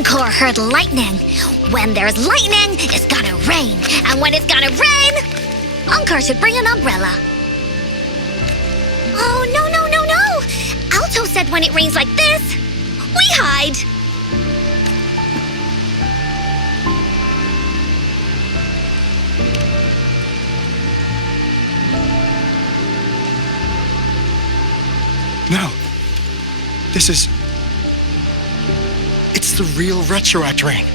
Encore heard lightning. When there's lightning, it's gonna rain. And when it's gonna rain, Encore should bring an umbrella. Oh, no. Alto said when it rains like this, we hide. No. It's the real Retroact rain.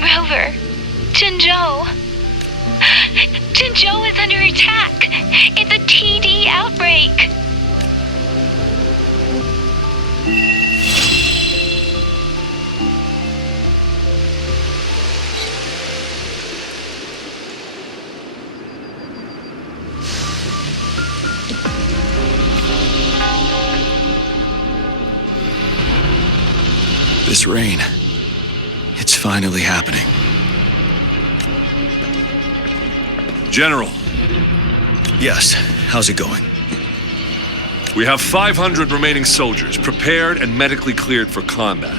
Rover, Jinzhou. Jinzhou is under attack. It's a TD outbreak. This rain, it's finally happening. General. Yes, how's it going? We have 500 remaining soldiers prepared and medically cleared for combat.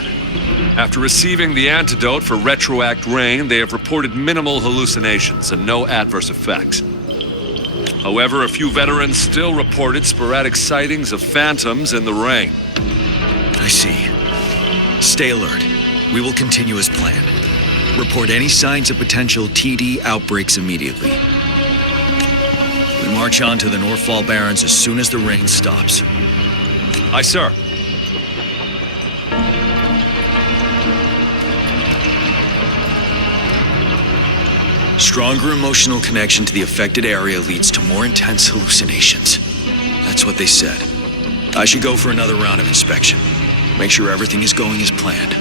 After receiving the antidote for Retroact rain, they have reported minimal hallucinations and no adverse effects. However, a few veterans still reported sporadic sightings of phantoms in the rain. I see. Stay alert. We will continue as planned. Report any signs of potential TD outbreaks immediately. We march on to the Northfall Barrens as soon as the rain stops. Aye, sir. Stronger emotional connection to the affected area leads to more intense hallucinations. That's what they said. I should go for another round of inspection. Make sure everything is going as planned.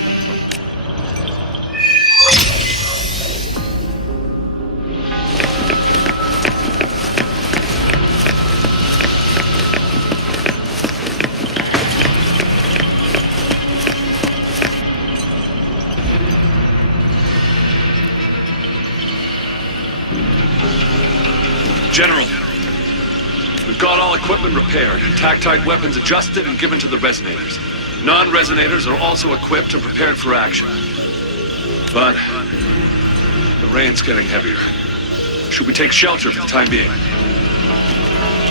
General, we've got all equipment repaired, Tacet weapons adjusted and given to the resonators. Non-resonators are also equipped and prepared for action. But the rain's getting heavier. Should we take shelter for the time being?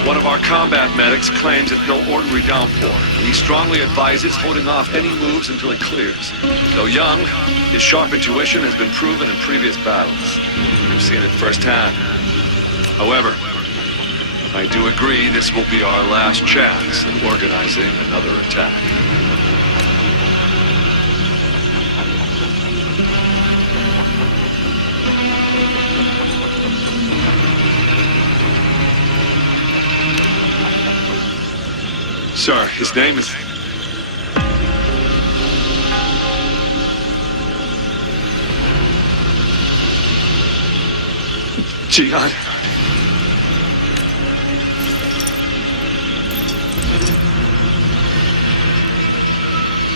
One of our combat medics claims it's no ordinary downpour. He strongly advises holding off any moves until it clears. Though young, his sharp intuition has been proven in previous battles. We've seen it firsthand. However, I do agree this will be our last chance at organizing another attack. Sir, his name is... Jian.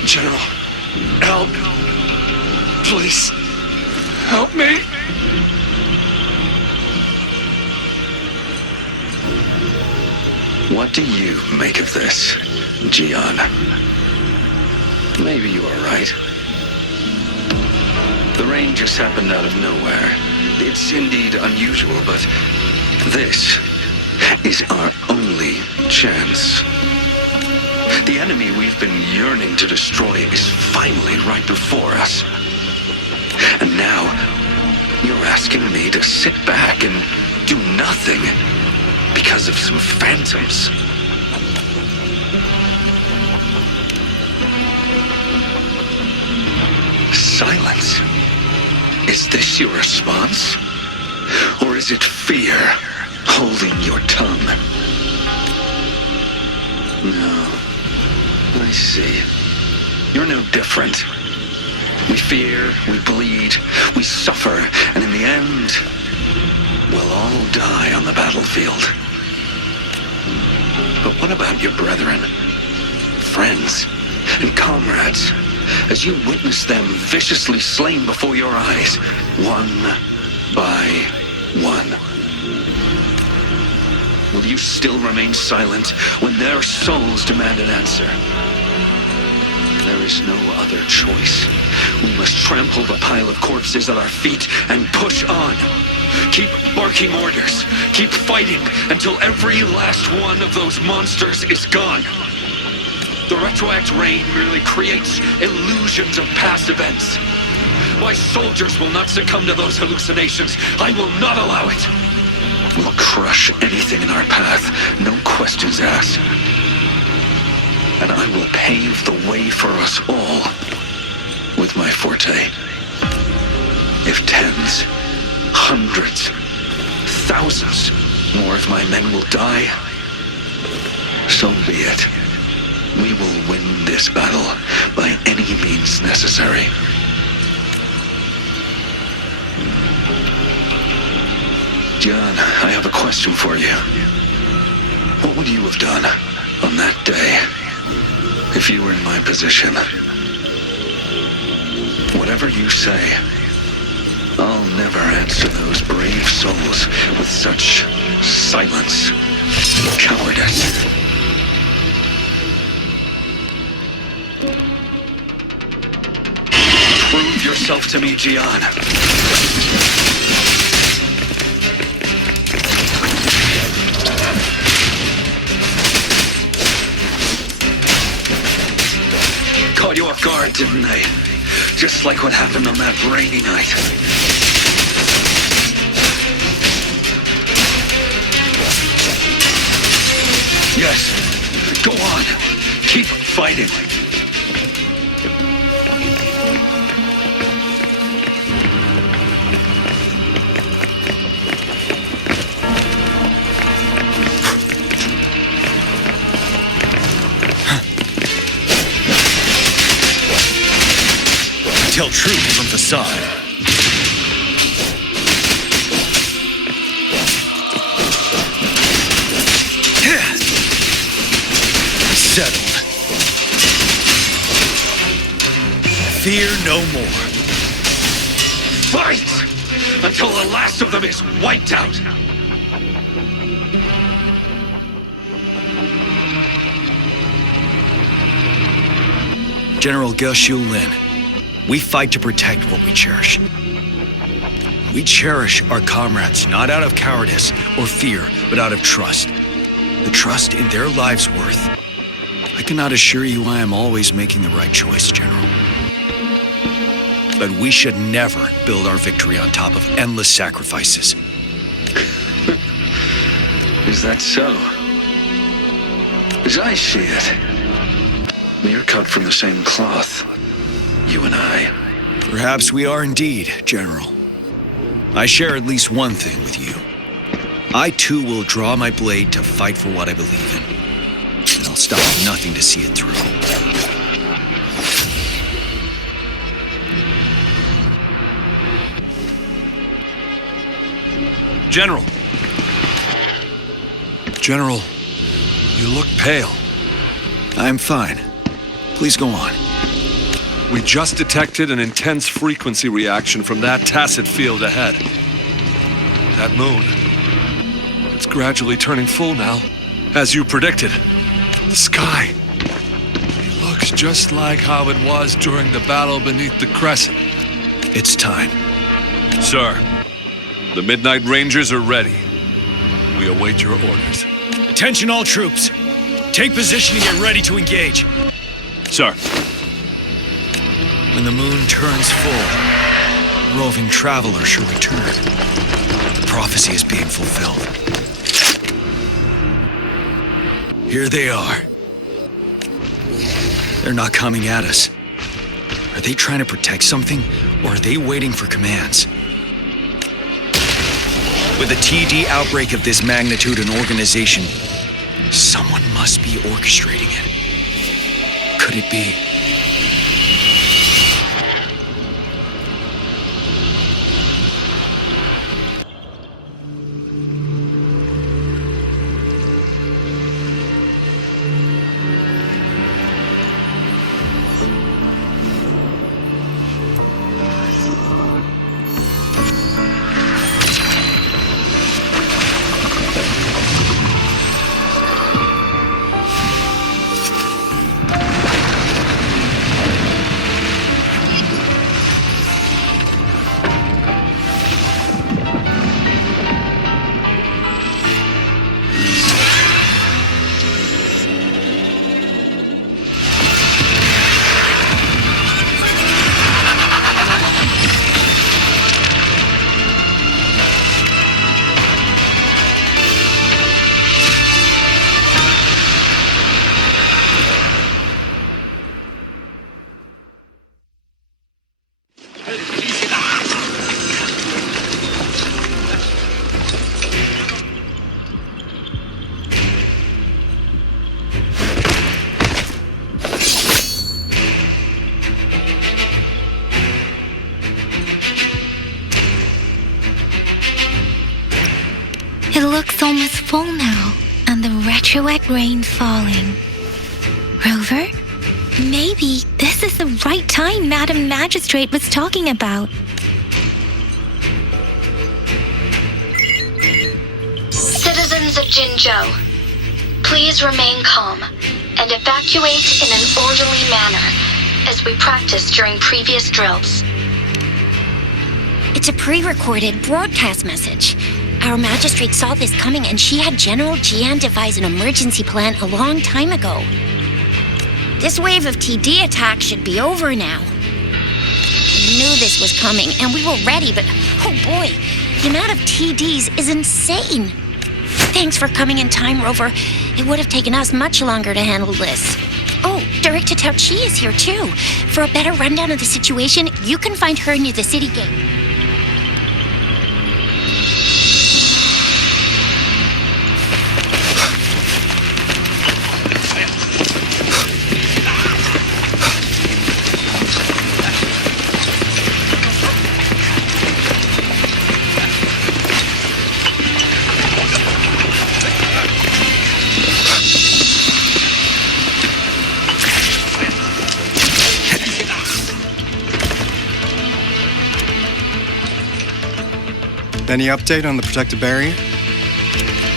General, help. Please, help me. What do you make of this, Jian? Maybe you are right. The rain just happened out of nowhere. It's indeed unusual, but this is our only chance. The enemy we've been yearning to destroy is finally right before us. And now, you're asking me to sit back and do nothing because of some phantoms. Silence. Is this your response? Or is it fear holding your tongue? No. I see. You're no different. We fear, we bleed, we suffer, and in the end, we'll all die on the battlefield. But what about your brethren, friends, and comrades, as you witness them viciously slain before your eyes, one by one? Will you still remain silent when their souls demand an answer? There is no other choice. We must trample the pile of corpses at our feet and push on. Keep barking orders. Keep fighting until every last one of those monsters is gone. The retroact rain merely creates illusions of past events. My soldiers will not succumb to those hallucinations. I will not allow it. We'll crush anything in our path, no questions asked. And I will pave the way for us all with my forte. If tens, hundreds, thousands more of my men will die, so be it. We will win this battle by any means necessary. John, I have a question for you. What would you have done on that day if you were in my position? Whatever you say, I'll never answer those brave souls with such silence and cowardice. Prove yourself to me, Gian. Caught you off guard, didn't they? Just like what happened on that rainy night. Yes, go on. Keep fighting. Tell truth from facade. Settled. Fear no more. Fight! Until the last of them is wiped out! General Xiu Lin, we fight to protect what we cherish. We cherish our comrades not out of cowardice or fear, but out of trust. The trust in their lives' worth. I cannot assure you I am always making the right choice, General. But we should never build our victory on top of endless sacrifices. Is that so? As I see it, we're cut from the same cloth, you and I. Perhaps we are indeed, General. I share at least one thing with you. I too will draw my blade to fight for what I believe in. And I'll stop at nothing to see it through. General! General, you look pale. I'm fine. Please go on. We just detected an intense frequency reaction from that Tacet field ahead. That moon. It's gradually turning full now, as you predicted. The sky. It looks just like how it was during the battle beneath the crescent. It's time. Sir, the Midnight Rangers are ready. We await your orders. Attention all troops. Take position and get ready to engage. Sir. When the moon turns full, roving traveler shall return. The prophecy is being fulfilled. Here they are. They're not coming at us. Are they trying to protect something, or are they waiting for commands? With a TD outbreak of this magnitude and organization, someone must be orchestrating it. Could it be? retroact rain falling. Rover? Maybe this is the right time Madam Magistrate was talking about. Citizens of Jinzhou, please remain calm and evacuate in an orderly manner as we practiced during previous drills. It's a pre-recorded broadcast message. Our magistrate saw this coming and she had General Jian devise an emergency plan a long time ago. This wave of TD attacks should be over now. We knew this was coming and we were ready, but oh boy, the amount of TDs is insane. Thanks for coming in time, Rover. It would have taken us much longer to handle this. Oh, Director Tao Chi is here too. For a better rundown of the situation, you can find her near the city gate. Any update on the protective barrier?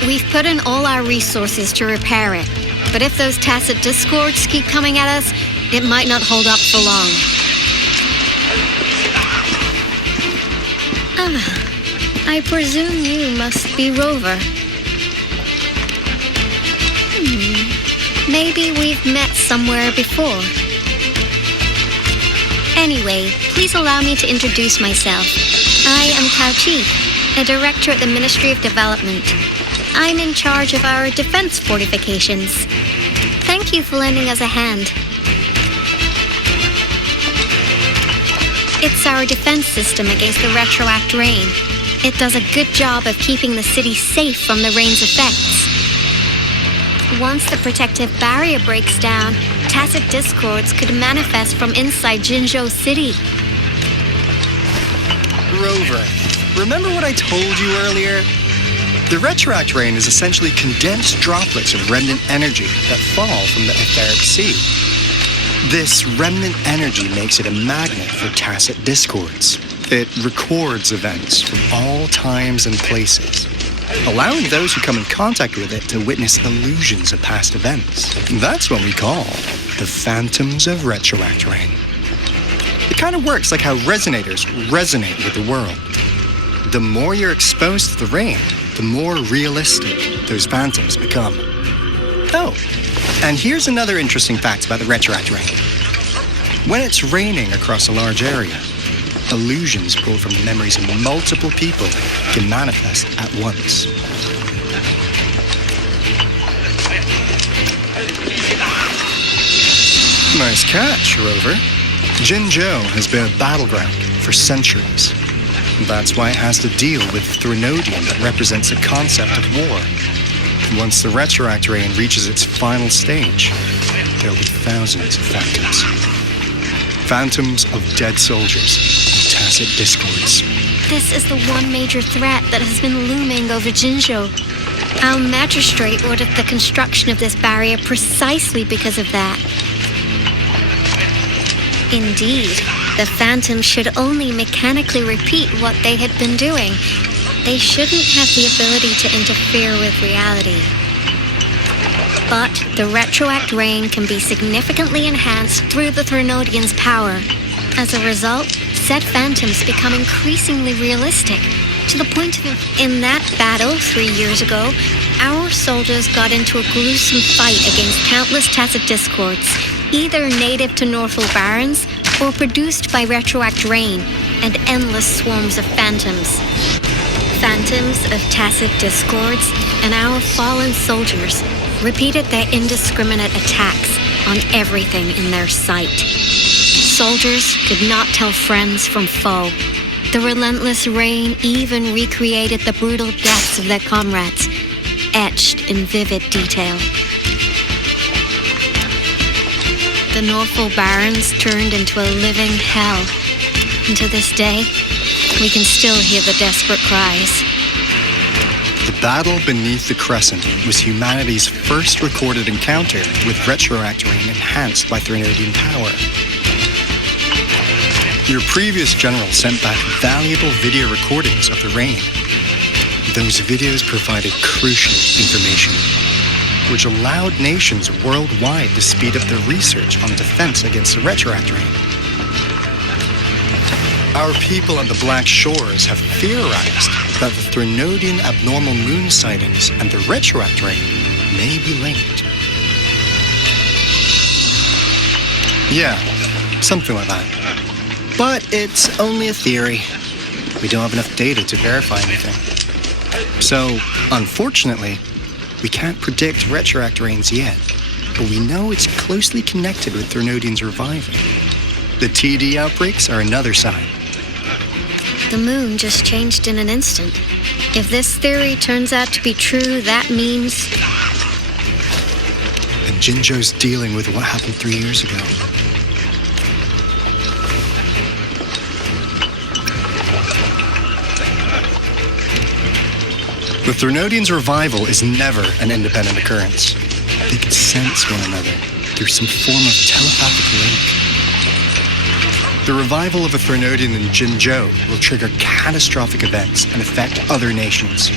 We've put in all our resources to repair it, but if those Tacet discords keep coming at us, it might not hold up for long. I presume you must be Rover. Maybe we've met somewhere before. Anyway, please allow me to introduce myself. I am Tao Chi, a director at the Ministry of Development. I'm in charge of our defense fortifications. Thank you for lending us a hand. It's our defense system against the retroact rain. It does a good job of keeping the city safe from the rain's effects. Once the protective barrier breaks down, Tacet discords could manifest from inside Jinzhou City. Rover, remember what I told you earlier? The retroact rain is essentially condensed droplets of remnant energy that fall from the etheric sea. This remnant energy makes it a magnet for Tacet discords. It records events from all times and places, allowing those who come in contact with it to witness illusions of past events. That's what we call the phantoms of retroact rain. It kind of works like how resonators resonate with the world. The more you're exposed to the rain, the more realistic those phantoms become. Oh, and here's another interesting fact about the retroact rain. When it's raining across a large area, illusions pulled from the memories of multiple people can manifest at once. Nice catch, Rover. Jinzhou has been a battleground for centuries. That's why it has to deal with Threnodium that represents the concept of war. Once the retroact rain reaches its final stage, there'll be thousands of phantoms. Phantoms of dead soldiers and Tacet discords. This is the one major threat that has been looming over Jinzhou. Our magistrate ordered the construction of this barrier precisely because of that. Indeed, the phantoms should only mechanically repeat what they had been doing. They shouldn't have the ability to interfere with reality. But the retroact rain can be significantly enhanced through the Threnodian's power. As a result, said phantoms become increasingly realistic, to the point of, in that battle 3 years ago, our soldiers got into a gruesome fight against countless Tacet discords, either native to Northal Barrens or produced by retroact rain and endless swarms of phantoms. Phantoms of Tacet discords and our fallen soldiers repeated their indiscriminate attacks on everything in their sight. Soldiers could not tell friends from foe. The relentless rain even recreated the brutal deaths of their comrades, etched in vivid detail. The Northal Barrens turned into a living hell, and to this day, we can still hear the desperate cries. The Battle Beneath the Crescent was humanity's first recorded encounter with retroact rain enhanced by Threnodian power. Your previous general sent back valuable video recordings of the rain. Those videos provided crucial information, which allowed nations worldwide to speed up their research on defense against the retroact rain. Our people on the Black Shores have theorized that the Threnodian abnormal moon sightings and the retroact rain may be linked. Yeah, something like that. But it's only a theory. We don't have enough data to verify anything. So, unfortunately, we can't predict retroact rains yet, but we know it's closely connected with Threnodian's reviving. The TD outbreaks are another sign. The moon just changed in an instant. If this theory turns out to be true, that means... And Jinzhou's dealing with what happened 3 years ago. The Threnodians' revival is never an independent occurrence. They can sense one another through some form of telepathic link. The revival of a Threnodian in Jinzhou will trigger catastrophic events and affect other nations.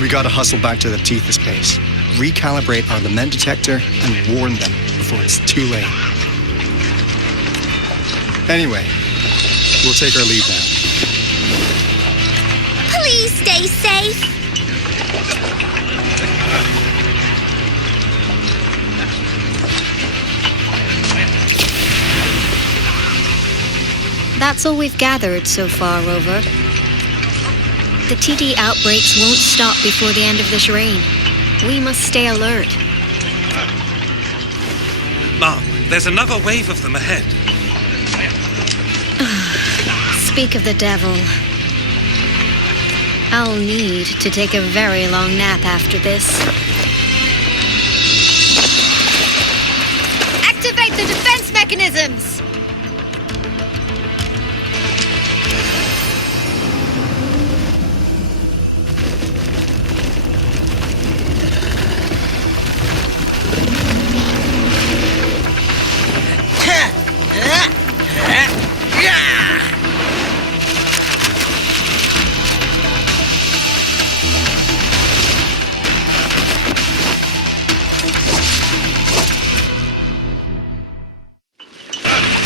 We gotta hustle back to the Tethys base, recalibrate our lament detector, and warn them before it's too late. Anyway, we'll take our leave now. Please stay safe. That's all we've gathered so far, Rover. The TD outbreaks won't stop before the end of this rain. We must stay alert. Mom, there's another wave of them ahead. Speak of the devil. I'll need to take a very long nap after this. Activate the defense mechanisms!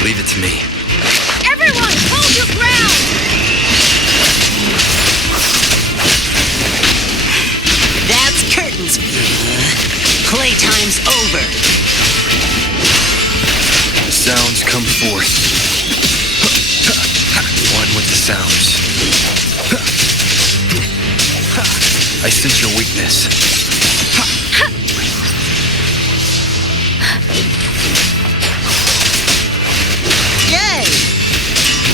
Leave it to me. Everyone, hold your ground! That's curtains. Playtime's over. The sounds come forth. One with the sounds. I sense your weakness.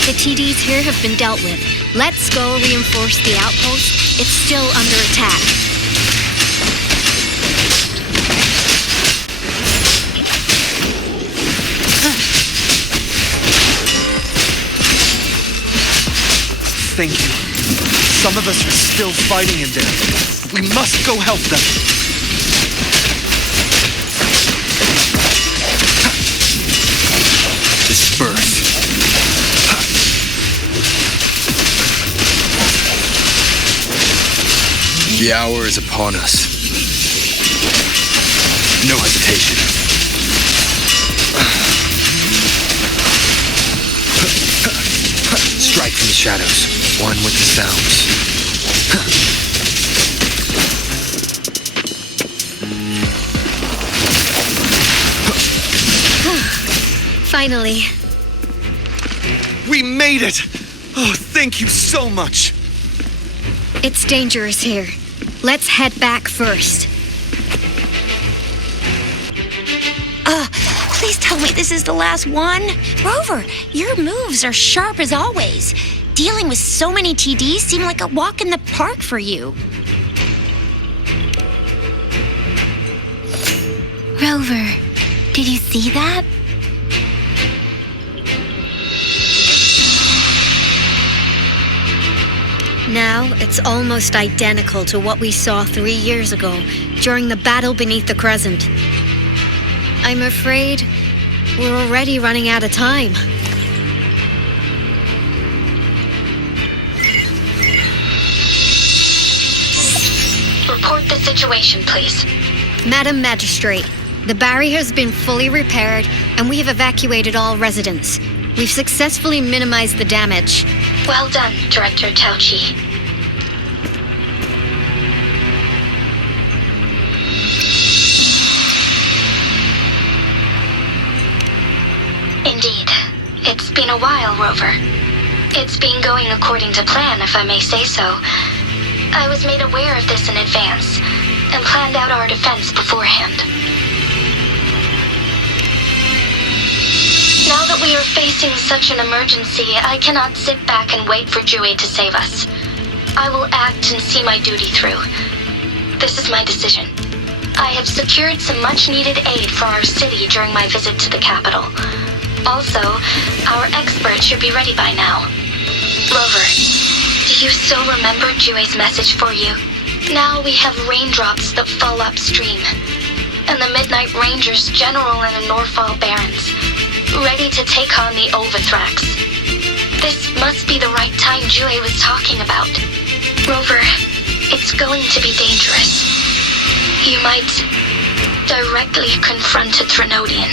The TDs here have been dealt with. Let's go reinforce the outpost. It's still under attack. Thank you. Some of us are still fighting in there. We must go help them. Disperse. The hour is upon us. No hesitation. Strike from the shadows. One with the sounds. Finally. We made it! Oh, thank you so much! It's dangerous here. Let's head back first. Please tell me this is the last one. Rover, your moves are sharp as always. Dealing with so many TDs seem like a walk in the park for you. Rover, did you see that? Now, it's almost identical to what we saw 3 years ago during the battle beneath the Crescent. I'm afraid we're already running out of time. Report the situation, please. Madam Magistrate, the barrier has been fully repaired and we have evacuated all residents. We've successfully minimized the damage. Well done, Director Tauchi. Indeed. It's been a while, Rover. It's been going according to plan, if I may say so. I was made aware of this in advance, and planned out our defense beforehand. Now that we are facing such an emergency, I cannot sit back and wait for Jue to save us. I will act and see my duty through. This is my decision. I have secured some much-needed aid for our city during my visit to the capital. Also, our expert should be ready by now. Rover, do you still remember Jue's message for you? Now we have raindrops that fall upstream, and the Midnight Rangers general in the Norfall Barrens, ready to take on the Overthrax. This must be the right time Jue was talking about. Rover, it's going to be dangerous. You might directly confront a Threnodian.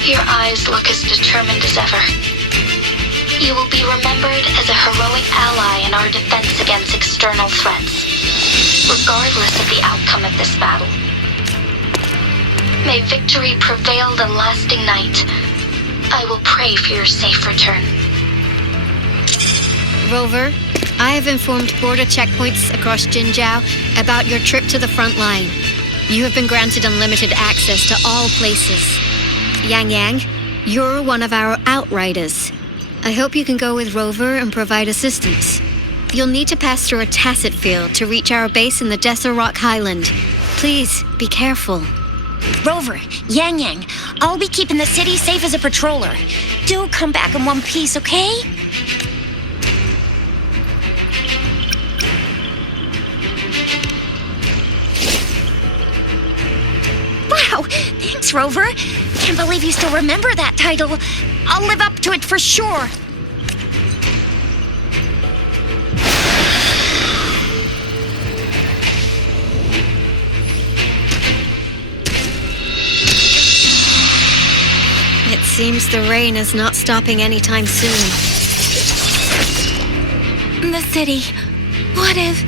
Your eyes look as determined as ever. You will be remembered as a heroic ally in our defense against external threats, regardless of the outcome of this battle. May victory prevail the lasting night. I will pray for your safe return. Rover, I have informed border checkpoints across Jinjiao about your trip to the front line. You have been granted unlimited access to all places. Yang Yang, you're one of our outriders. I hope you can go with Rover and provide assistance. You'll need to pass through a Tacet field to reach our base in the Desert Rock Highland. Please, be careful. Rover, Yang Yang, I'll be keeping the city safe as a patroller. Do come back in one piece, okay? Wow, thanks, Rover. Can't believe you still remember that title. I'll live up to it for sure. It seems the rain is not stopping anytime soon. The city. What if...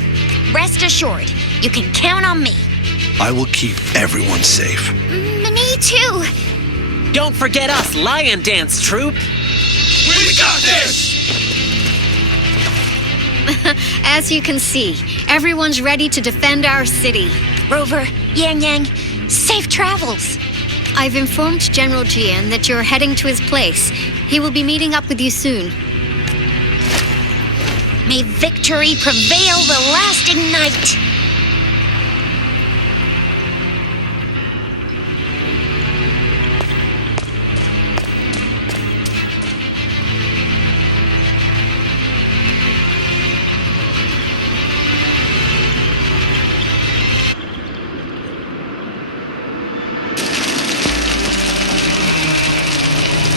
Rest assured, you can count on me. I will keep everyone safe. Me too. Don't forget us, Lion Dance Troop. We got this! As you can see, everyone's ready to defend our city. Rover, Yang Yang, safe travels. I've informed General Jian that you're heading to his place. He will be meeting up with you soon. May victory prevail the lasting night.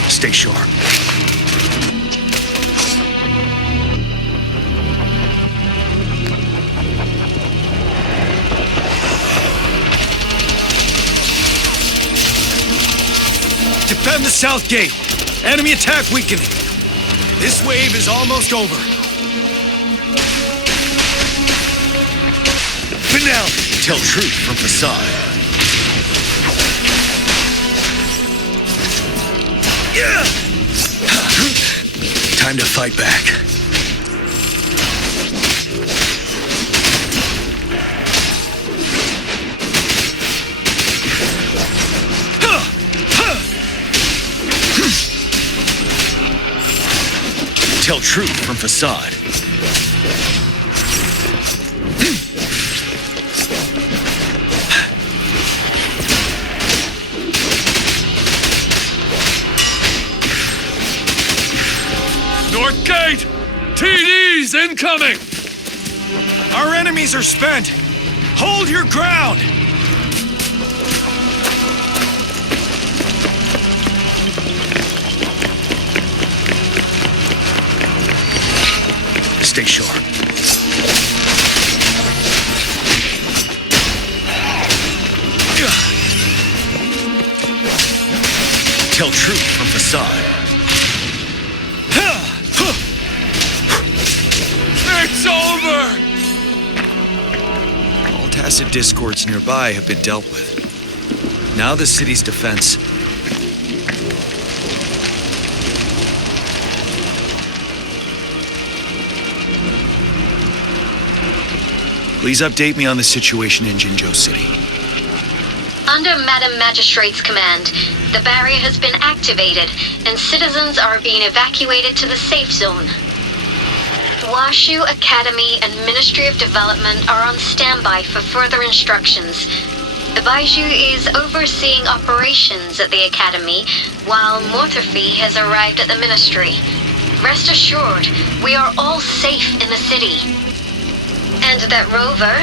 Stay sharp. Defend the south gate. Enemy attack weakening. This wave is almost over. Finale. Tell truth from facade. Time to fight back. Tell truth from facade. Incoming! Our enemies are spent! Hold your ground! Stay sharp. Tell truth from facade. It's over! All Tacet discords nearby have been dealt with. Now the city's defense. Please update me on the situation in Jinzhou City. Under Madam Magistrate's command, the barrier has been activated, and citizens are being evacuated to the safe zone. Washu Academy and Ministry of Development are on standby for further instructions. The Baiju is overseeing operations at the Academy, while Mortherfee has arrived at the Ministry. Rest assured, we are all safe in the city. And that Rover,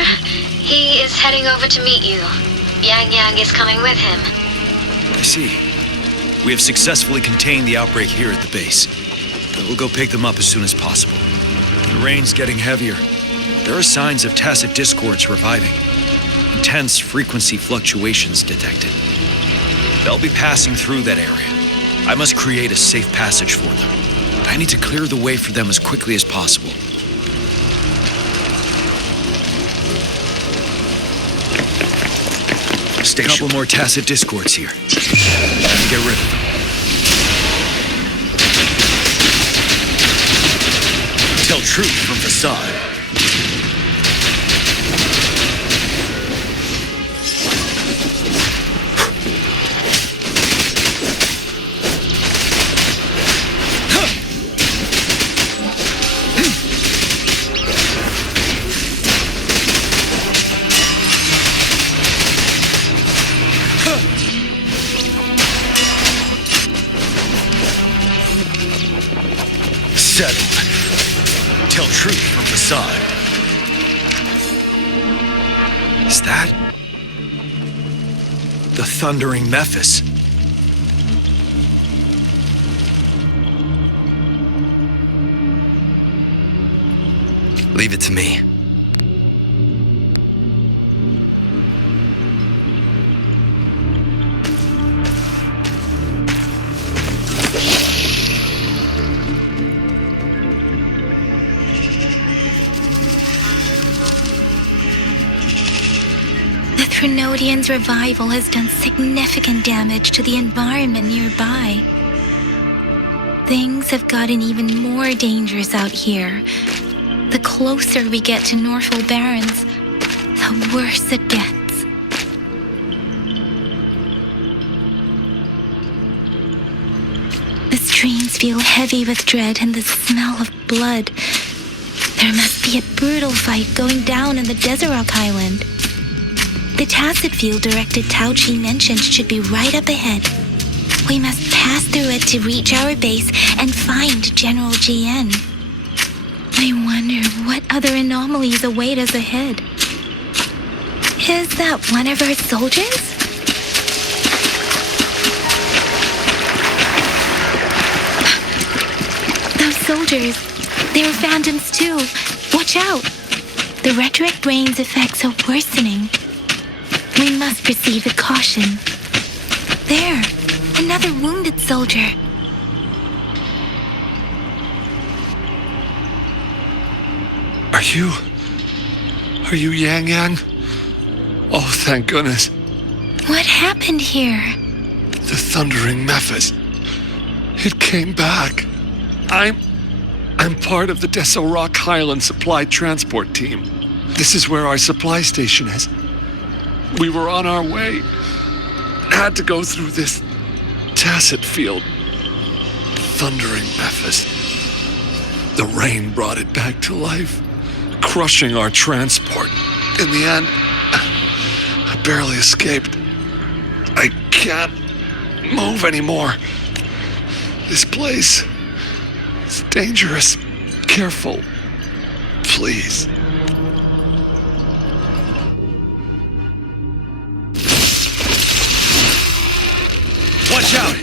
he is heading over to meet you. Yang Yang is coming with him. I see. We have successfully contained the outbreak here at the base. But we'll go pick them up as soon as possible. The rain's getting heavier. There are signs of Tacet discords reviving. Intense frequency fluctuations detected. They'll be passing through that area. I must create a safe passage for them. I need to clear the way for them as quickly as possible. A couple more Tacet discords here. Get rid of them. Tell truth from facade. Settled. Tell truth from facade. Is that the Thundering Mephis? Leave it to me. The Trinodian's revival has done significant damage to the environment nearby. Things have gotten even more dangerous out here. The closer we get to Norfolk Barrens, the worse it gets. The streams feel heavy with dread and the smell of blood. There must be a brutal fight going down in the Desert Rock Island. The Tacet field directed Tao Chi mentioned should be right up ahead. We must pass through it to reach our base and find General GN. I wonder what other anomalies await us ahead. Is that one of our soldiers? Those soldiers, they're phantoms too. Watch out! The rhetoric brain's effects are worsening. We must proceed with caution. There, another wounded soldier. Are you Yang Yang? Oh, thank goodness. What happened here? The Thundering Mephis. It came back. I'm part of the Deso Rock Highland supply transport team. This is where our supply station is. We were on our way. Had to go through this Tacet field. Thundering Mephis. The rain brought it back to life, crushing our transport. In the end, I barely escaped. I can't move anymore. This place is dangerous. Careful. Please. Watch out!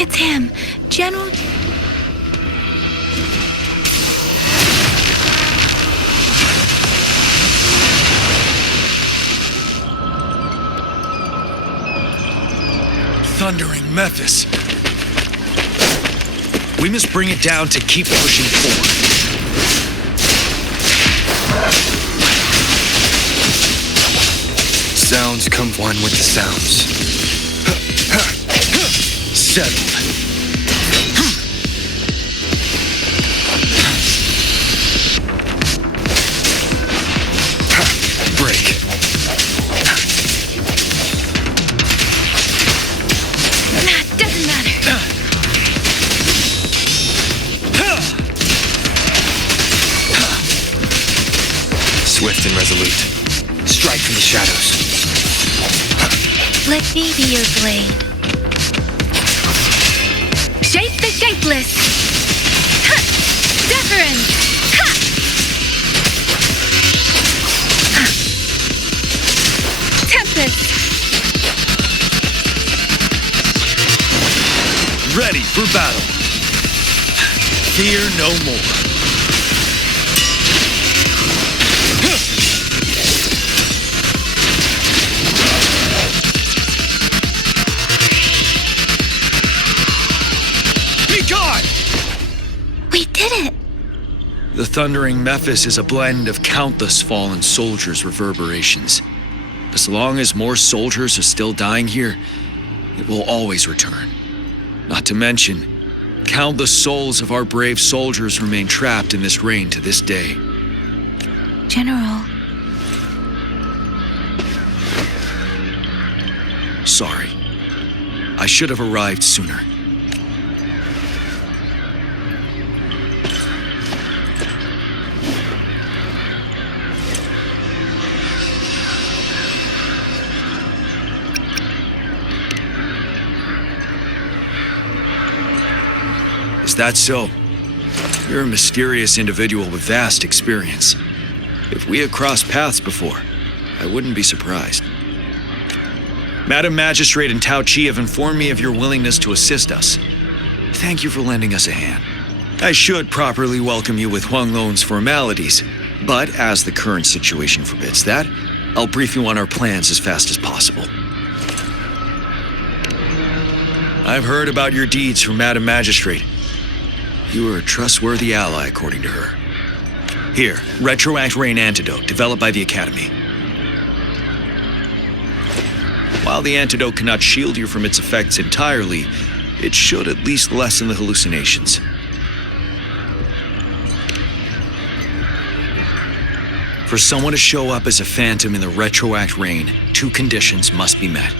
It's him, General. Thundering Mephis. We must bring it down to keep pushing forward. Sounds come one with the sounds. Settled. Break. Doesn't matter. Swift and resolute. Strike from the shadows. Let me be your blade. Shape the shapeless. Ha! Deference. Ha! Ha! Tempest. Ready for battle. Fear no more. We did it! The Thundering Mephis is a blend of countless fallen soldiers' reverberations. As long as more soldiers are still dying here, it will always return. Not to mention, countless souls of our brave soldiers remain trapped in this rain to this day. General. Sorry. I should have arrived sooner. Is that so? You're a mysterious individual with vast experience. If we had crossed paths before, I wouldn't be surprised. Madam Magistrate and Tao Chi have informed me of your willingness to assist us. Thank you for lending us a hand. I should properly welcome you with Huang Lon's formalities, but as the current situation forbids that, I'll brief you on our plans as fast as possible. I've heard about your deeds from Madam Magistrate. You are a trustworthy ally, according to her. Here, Retroact Rain Antidote, developed by the Academy. While the antidote cannot shield you from its effects entirely, it should at least lessen the hallucinations. For someone to show up as a phantom in the Retroact Rain, 2 conditions must be met.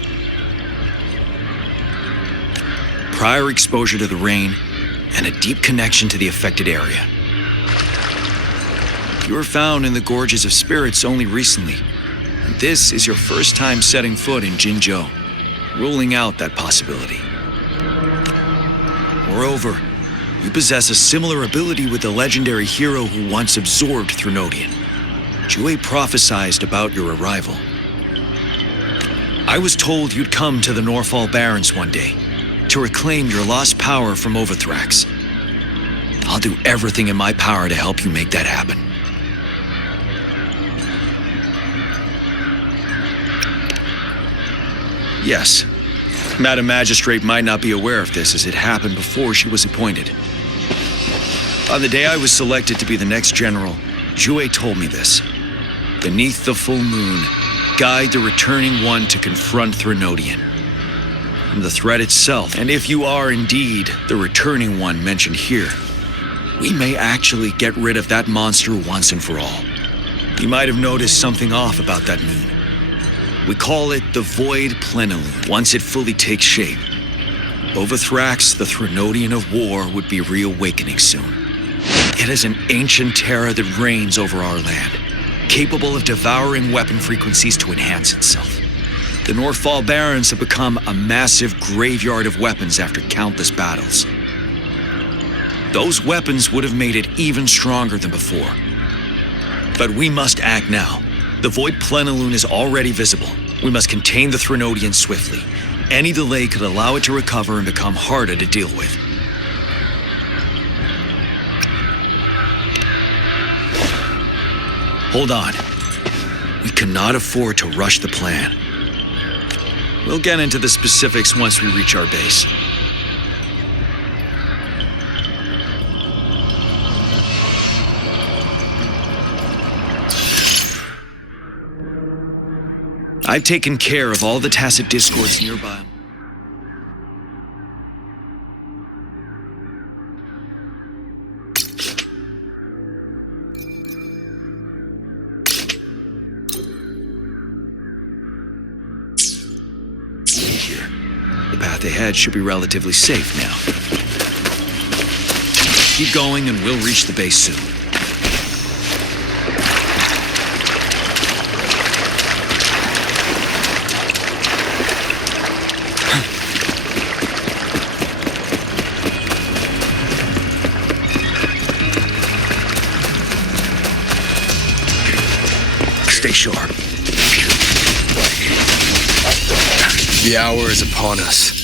Prior exposure to the rain, and a deep connection to the affected area. You were found in the Gorges of Spirits only recently, and this is your first time setting foot in Jinzhou, ruling out that possibility. Moreover, you possess a similar ability with the legendary hero who once absorbed Threnodian. Jue prophesized about your arrival. I was told you'd come to the Norfall Barrens one day, to reclaim your lost power from Overthrax. I'll do everything in my power to help you make that happen. Yes, Madam Magistrate might not be aware of this as it happened before she was appointed. On the day I was selected to be the next general, Jue told me this. Beneath the full moon, guide the returning one to confront Threnodian. And the threat itself, and if you are indeed the returning one mentioned here, we may actually get rid of that monster once and for all. You might have noticed something off about that moon. We call it the Void Plenilune. Once it fully takes shape, Overthrax, the Threnodian of War, would be reawakening soon. It is an ancient terror that reigns over our land, capable of devouring weapon frequencies to enhance itself. The Norfall Barrens have become a massive graveyard of weapons after countless battles. those weapons would have made it even stronger than before. But we must act now. The Void Plenilune is already visible. We must contain the Threnodian swiftly. Any delay could allow it to recover and become harder to deal with. Hold on. We cannot afford to rush the plan. We'll get into the specifics once we reach our base. I've taken care of all the Tacet discords nearby. Here. The path ahead should be relatively safe now. Keep going and we'll reach the base soon. Stay sharp. The hour is upon us.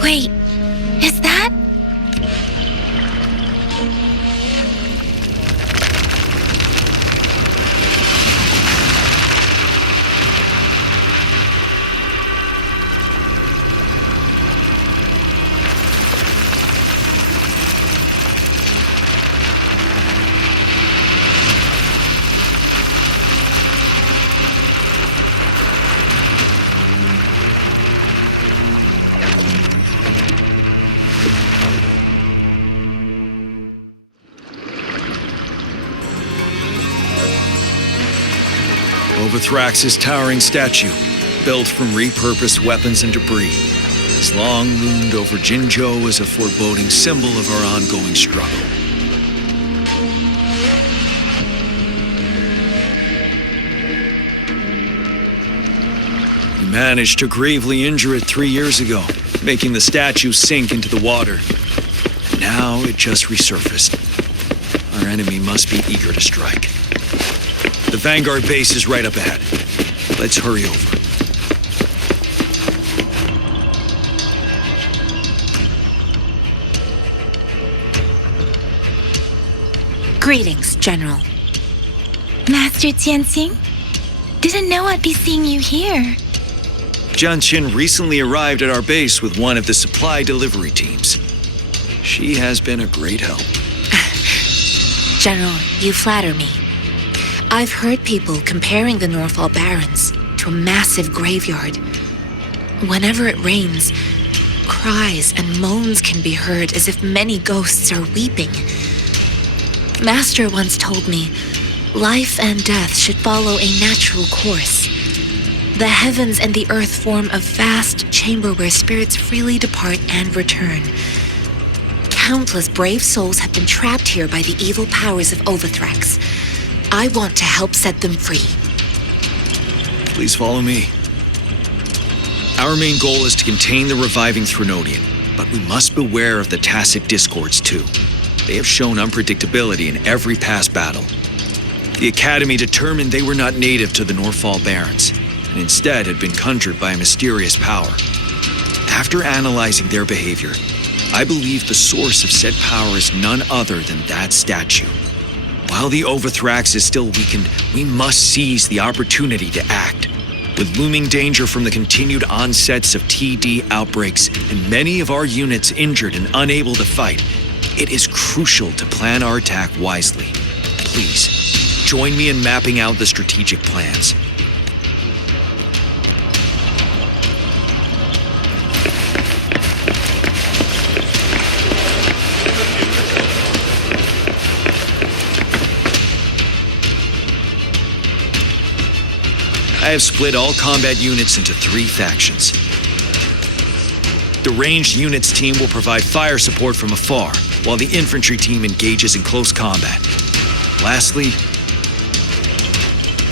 Wait, is that? Overthrax's towering statue, built from repurposed weapons and debris, has long loomed over Jinzhou as a foreboding symbol of our ongoing struggle. We managed to gravely injure it 3 years ago, making the statue sink into the water. And now it just resurfaced. Our enemy must be eager to strike. The Vanguard base is right up ahead. Let's hurry over. Greetings, General. Master Tianxing? Didn't know I'd be seeing you here. Jianqin recently arrived at our base with one of the supply delivery teams. She has been a great help. General, you flatter me. I've heard people comparing the Norfall Barrens to a massive graveyard. Whenever it rains, cries and moans can be heard as if many ghosts are weeping. Master once told me, life and death should follow a natural course. The heavens and the earth form a vast chamber where spirits freely depart and return. Countless brave souls have been trapped here by the evil powers of Overthrax. I want to help set them free. Please follow me. Our main goal is to contain the reviving Threnodian, but we must beware of the Tacet discords too. They have shown unpredictability in every past battle. The Academy determined they were not native to the Norfall Barrens, and instead had been conjured by a mysterious power. After analyzing their behavior, I believe the source of said power is none other than that statue. While the Overthrax is still weakened, we must seize the opportunity to act. With looming danger from the continued onsets of TD outbreaks and many of our units injured and unable to fight, it is crucial to plan our attack wisely. Please, join me in mapping out the strategic plans. I have split all combat units into 3 factions. The ranged units team will provide fire support from afar, while the infantry team engages in close combat. Lastly,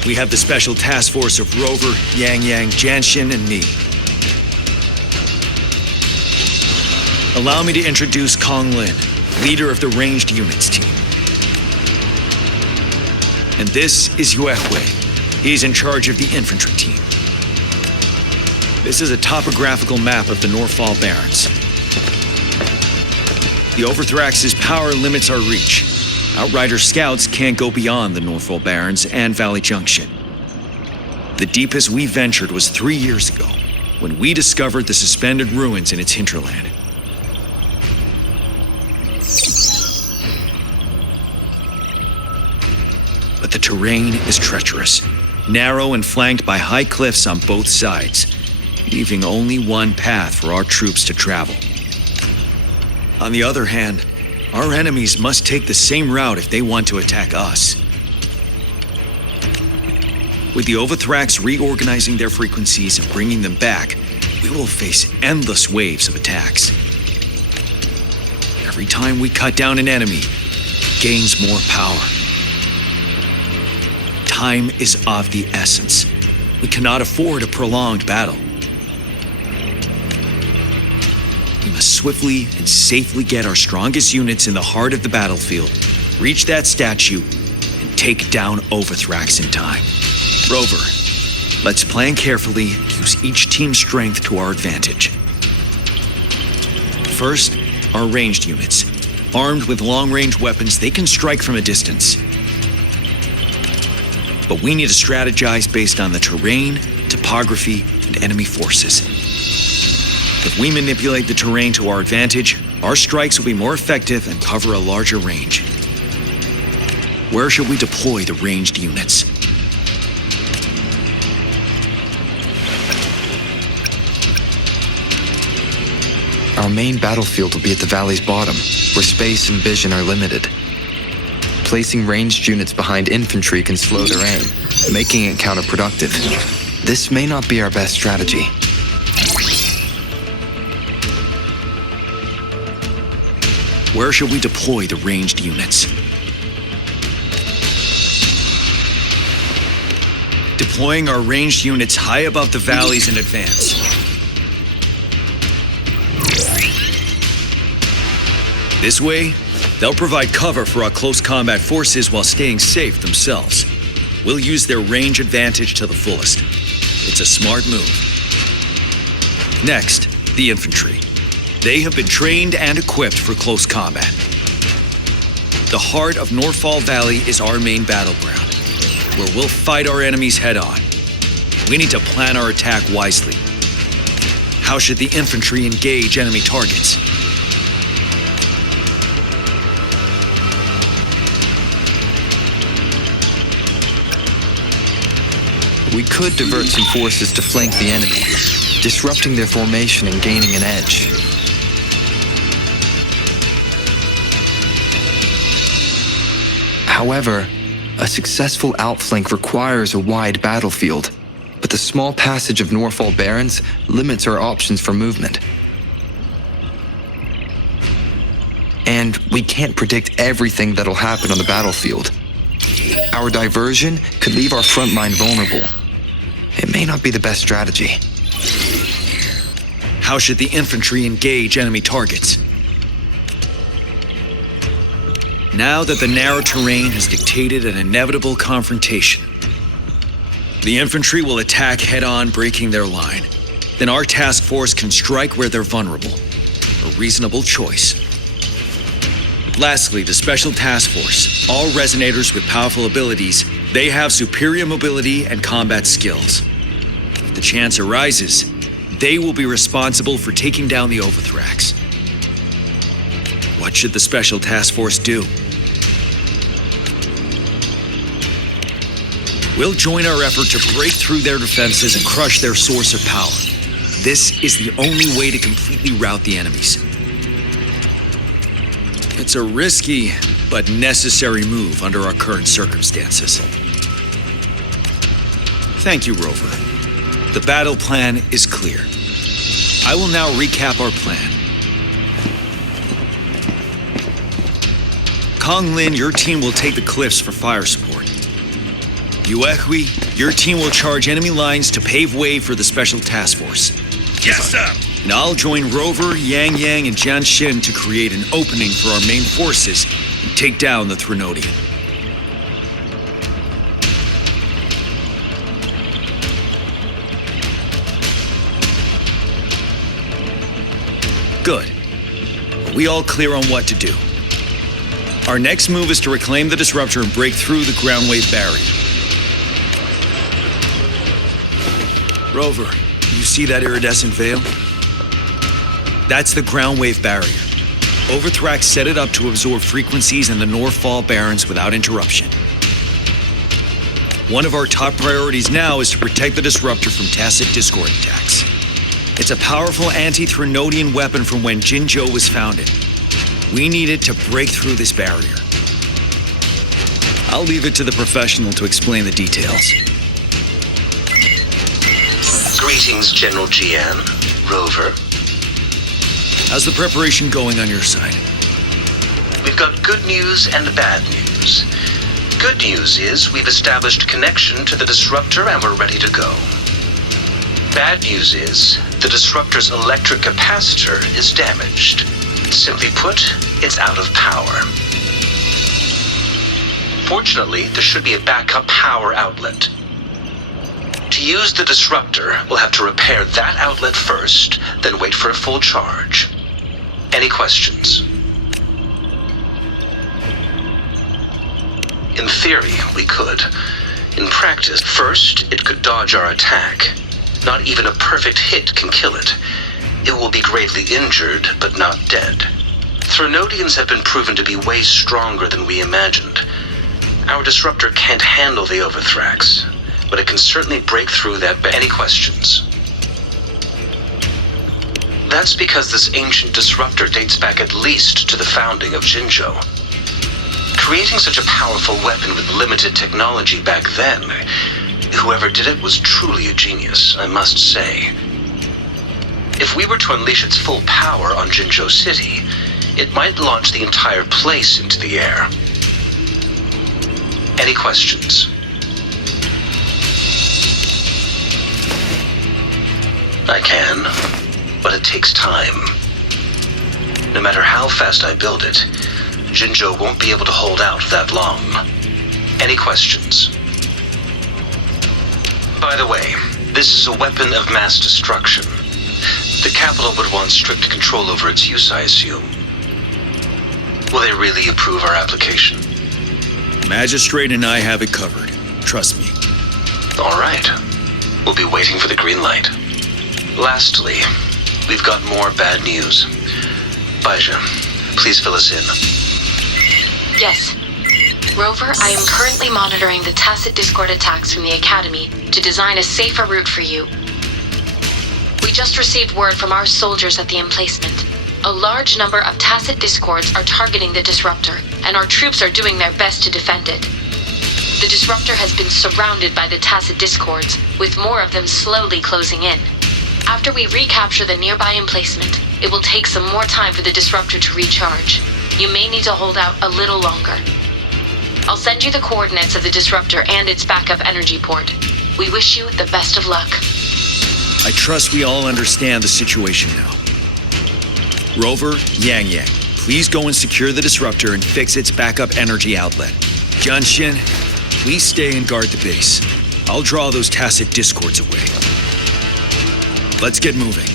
we have the special task force of Rover, Yang Yang, Janshin, and me. Allow me to introduce Kong Lin, leader of the ranged units team. And this is Yuehue. He's in charge of the infantry team. This is a topographical map of the Northfall Barrens. The Overthrax's power limits our reach. Outrider scouts can't go beyond the Northfall Barrens and Valley Junction. The deepest we ventured was 3 years ago, when we discovered the suspended ruins in its hinterland. But the terrain is treacherous, narrow and flanked by high cliffs on both sides, leaving only one path for our troops to travel. On the other hand, our enemies must take the same route if they want to attack us. With the Overthrax reorganizing their frequencies and bringing them back, we will face endless waves of attacks. Every time we cut down an enemy, it gains more power. Time is of the essence. We cannot afford a prolonged battle. We must swiftly and safely get our strongest units in the heart of the battlefield, reach that statue, and take down Overthrax in time. Rover, let's plan carefully, use each team's strength to our advantage. First, our ranged units. Armed with long-range weapons, they can strike from a distance. But we need to strategize based on the terrain, topography, and enemy forces. If we manipulate the terrain to our advantage, our strikes will be more effective and cover a larger range. Where should we deploy the ranged units? Our main battlefield will be at the valley's bottom, where space and vision are limited. Placing ranged units behind infantry can slow their aim, making it counterproductive. This may not be our best strategy. Where should we deploy the ranged units? Deploying our ranged units high above the valleys in advance. This way, they'll provide cover for our close combat forces while staying safe themselves. We'll use their range advantage to the fullest. It's a smart move. Next, the infantry. They have been trained and equipped for close combat. The heart of Northfall Valley is our main battleground, where we'll fight our enemies head-on. We need to plan our attack wisely. How should the infantry engage enemy targets? We could divert some forces to flank the enemy, disrupting their formation and gaining an edge. However, a successful outflank requires a wide battlefield, but the small passage of Northfall Barrens limits our options for movement. And we can't predict everything that'll happen on the battlefield. Our diversion could leave our front line vulnerable. It may not be the best strategy. How should the infantry engage enemy targets? Now that the narrow terrain has dictated an inevitable confrontation, the infantry will attack head-on, breaking their line. Then our task force can strike where they're vulnerable. A reasonable choice. Lastly, the Special Task Force. All resonators with powerful abilities, they have superior mobility and combat skills. If the chance arises, they will be responsible for taking down the Overthrax. What should the Special Task Force do? We'll join our effort to break through their defenses and crush their source of power. This is the only way to completely rout the enemies. It's a risky but necessary move under our current circumstances. Thank you, Rover. The battle plan is clear. I will now recap our plan. Kong Lin, your team will take the cliffs for fire support. Yuehui, your team will charge enemy lines to pave way for the special task force. Yes, sir. And I'll join Rover, Yang Yang, and Jian Xin to create an opening for our main forces and take down the Threnodian. Good. We all clear on what to do. Our next move is to reclaim the disruptor and break through the ground wave barrier. Rover, you see that iridescent veil? That's the ground wave barrier. Overthrax set it up to absorb frequencies in the Northfall Barrens without interruption. One of our top priorities now is to protect the disruptor from Tacet Discord attacks. It's a powerful anti-Threnodian weapon from when Jinzhou was founded. We need it to break through this barrier. I'll leave it to the professional to explain the details. Greetings, General Jian, Rover. How's the preparation going on your side? We've got good news and bad news. Good news is we've established connection to the disruptor and we're ready to go. Bad news is the disruptor's electric capacitor is damaged. Simply put, it's out of power. Fortunately, there should be a backup power outlet. To use the disruptor, we'll have to repair that outlet first, then wait for a full charge. Any questions? In theory, we could. In practice, first, it could dodge our attack. Not even a perfect hit can kill it. It will be gravely injured, but not dead. Threnodians have been proven to be way stronger than we imagined. Our disruptor can't handle the Overthrax, but it can certainly break through that barrier. Any questions? That's because this ancient disruptor dates back at least to the founding of Jinzhou. Creating such a powerful weapon with limited technology back then, whoever did it was truly a genius, I must say. If we were to unleash its full power on Jinzhou City, it might launch the entire place into the air. Any questions? I can, but it takes time. No matter how fast I build it, Jinzhou won't be able to hold out that long. Any questions? By the way, this is a weapon of mass destruction. The capital would want strict control over its use, I assume. Will they really approve our application? Magistrate and I have it covered. Trust me. All right. We'll be waiting for the green light. Lastly, we've got more bad news. Baija, please fill us in. Yes. Rover, I am currently monitoring the Tacet Discord attacks from the Academy to design a safer route for you. We just received word from our soldiers at the emplacement. A large number of Tacet Discords are targeting the disruptor, and our troops are doing their best to defend it. The disruptor has been surrounded by the Tacet Discords, with more of them slowly closing in. After we recapture the nearby emplacement, it will take some more time for the disruptor to recharge. You may need to hold out a little longer. I'll send you the coordinates of the disruptor and its backup energy port. We wish you the best of luck. I trust we all understand the situation now. Rover, Yang Yang, please go and secure the disruptor and fix its backup energy outlet. Jian Xin, please stay and guard the base. I'll draw those Tacet Discords away. Let's get moving.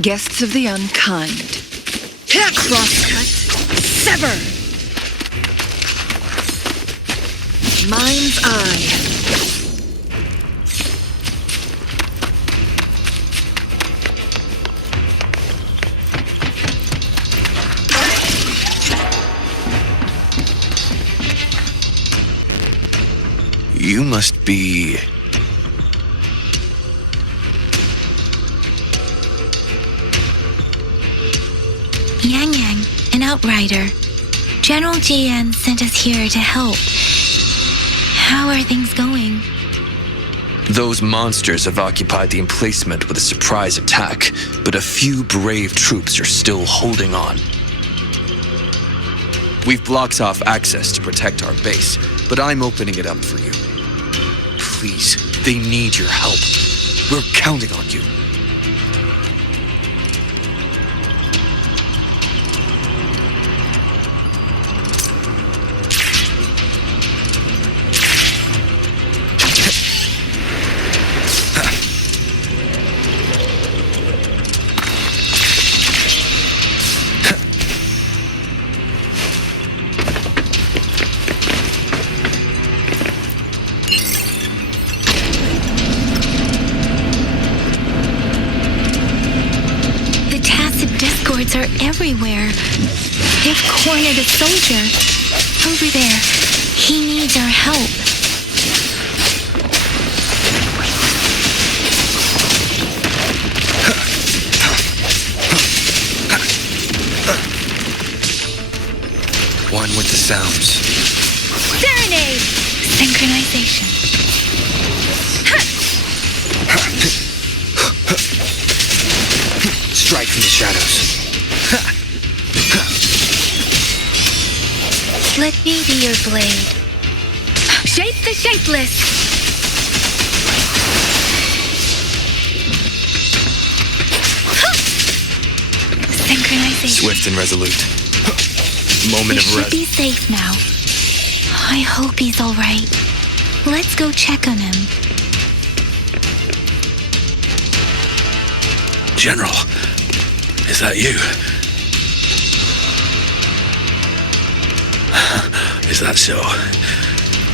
Guests of the unkind. Crosscut! Sever! Mind's eye. You must be... Yang Yang, an outrider. General GN sent us here to help. How are things going? Those monsters have occupied the emplacement with a surprise attack, but a few brave troops are still holding on. We've blocked off access to protect our base, but I'm opening it up for you. Please, they need your help. We're counting on you. Are everywhere. They've cornered a soldier. Over there. He needs our help. One with the sounds. Serenade! Synchronization. Strike from the shadows. Let me be your blade. Shape the shapeless! Synchronization. Swift and resolute. Moment of rest. He should be safe now. I hope he's all right. Let's go check on him. General, is that you? Is that so?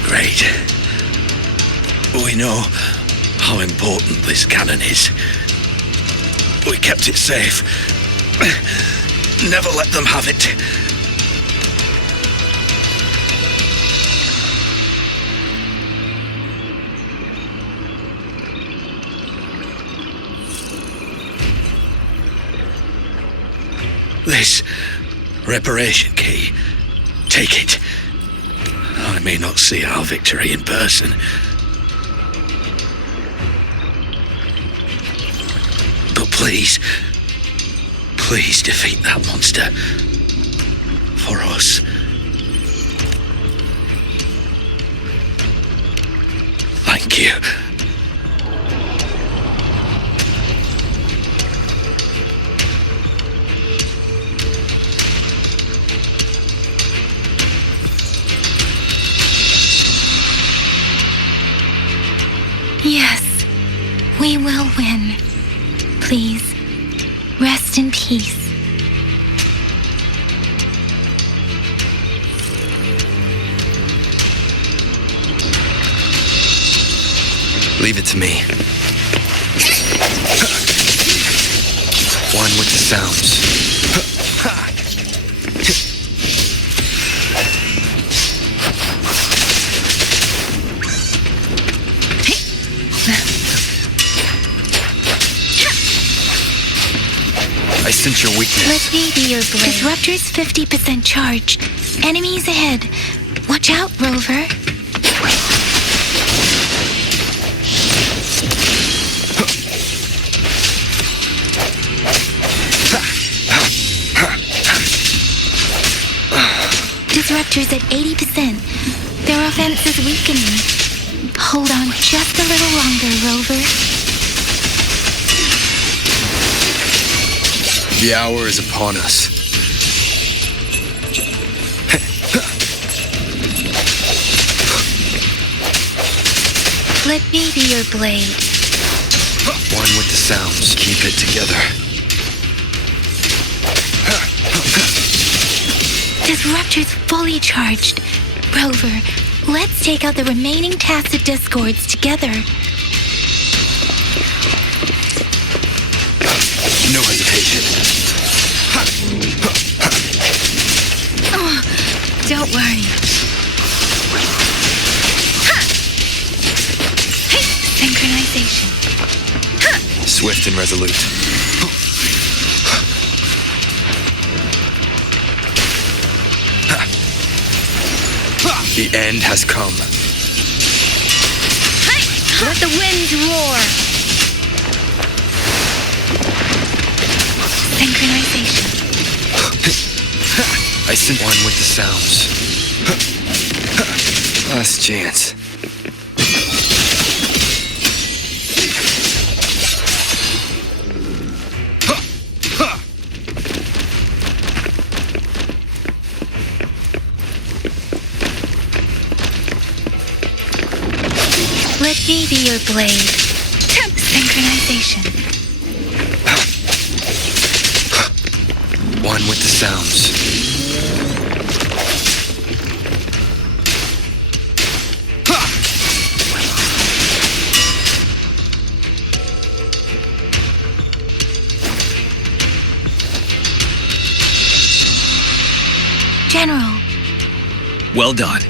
Great. We know how important this cannon is. We kept it safe. Never let them have it. This reparation key. Take it. I may not see our victory in person, but please defeat that monster. For us. Thank you. Yes, we will win. Please, rest in peace. Leave it to me. One with the sounds. I sense your weakness. Let me be your blade. Disruptor's 50% charged. Enemies ahead. Watch out, Rover. Disruptor's at 80%. Their offense is weakening. Hold on just a little longer, Rover. The hour is upon us. Let me be your blade. One with the sounds. Keep it together. Disruptor's fully charged. Rover, Let's take out the remaining Tacet discords together. No hesitation. Oh, don't worry. Hey, synchronization. Swift and resolute. The end has come. Let the winds roar. Synchronization. I sent one with the sounds. Last chance. Let me be your blade. Synchronization. One with the sounds. General. Well done.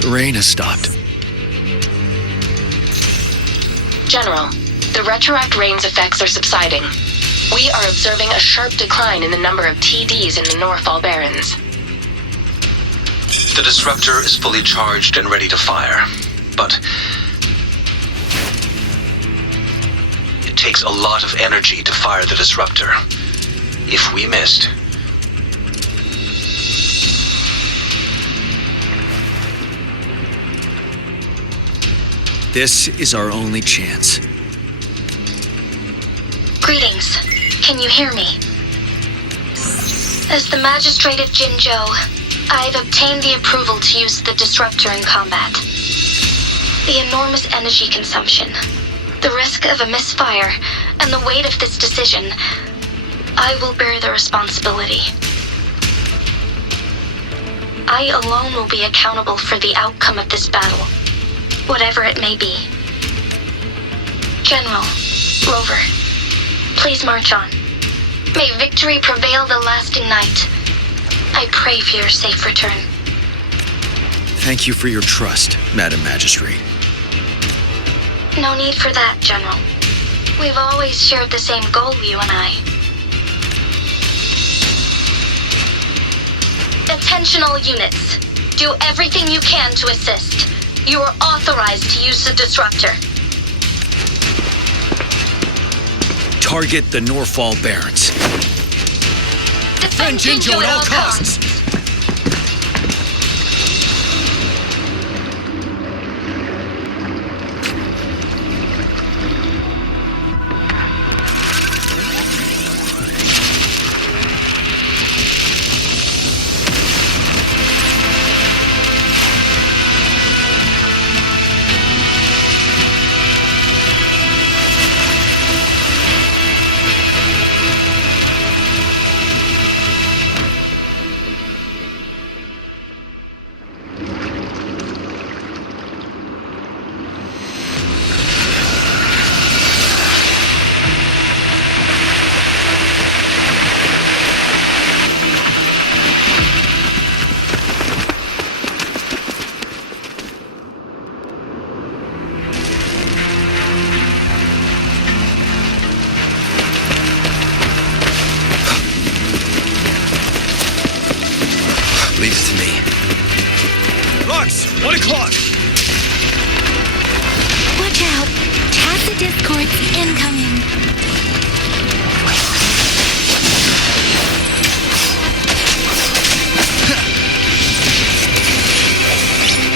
The rain has stopped. General, the retroact rain's effects are subsiding. We are observing a sharp decline in the number of TDs in the Northall Barrens. The disruptor is fully charged and ready to fire, but it takes a lot of energy to fire the disruptor. If we missed, this is our only chance. Greetings. Can you hear me? As the Magistrate of Jinzhou, I've obtained the approval to use the disruptor in combat. The enormous energy consumption, the risk of a misfire, and the weight of this decision, I will bear the responsibility. I alone will be accountable for the outcome of this battle, whatever it may be. General, Rover, please march on. May victory prevail the lasting night. I pray for your safe return. Thank you for your trust, Madam Magistrate. No need for that, General. We've always shared the same goal, you and I. Attention all units. Do everything you can to assist. You are authorized to use the disruptor. Target the Northall Barrens. Defend Jinzhou at all costs. Leave it to me. Lux, 1 o'clock! Watch out. Tacet discords incoming.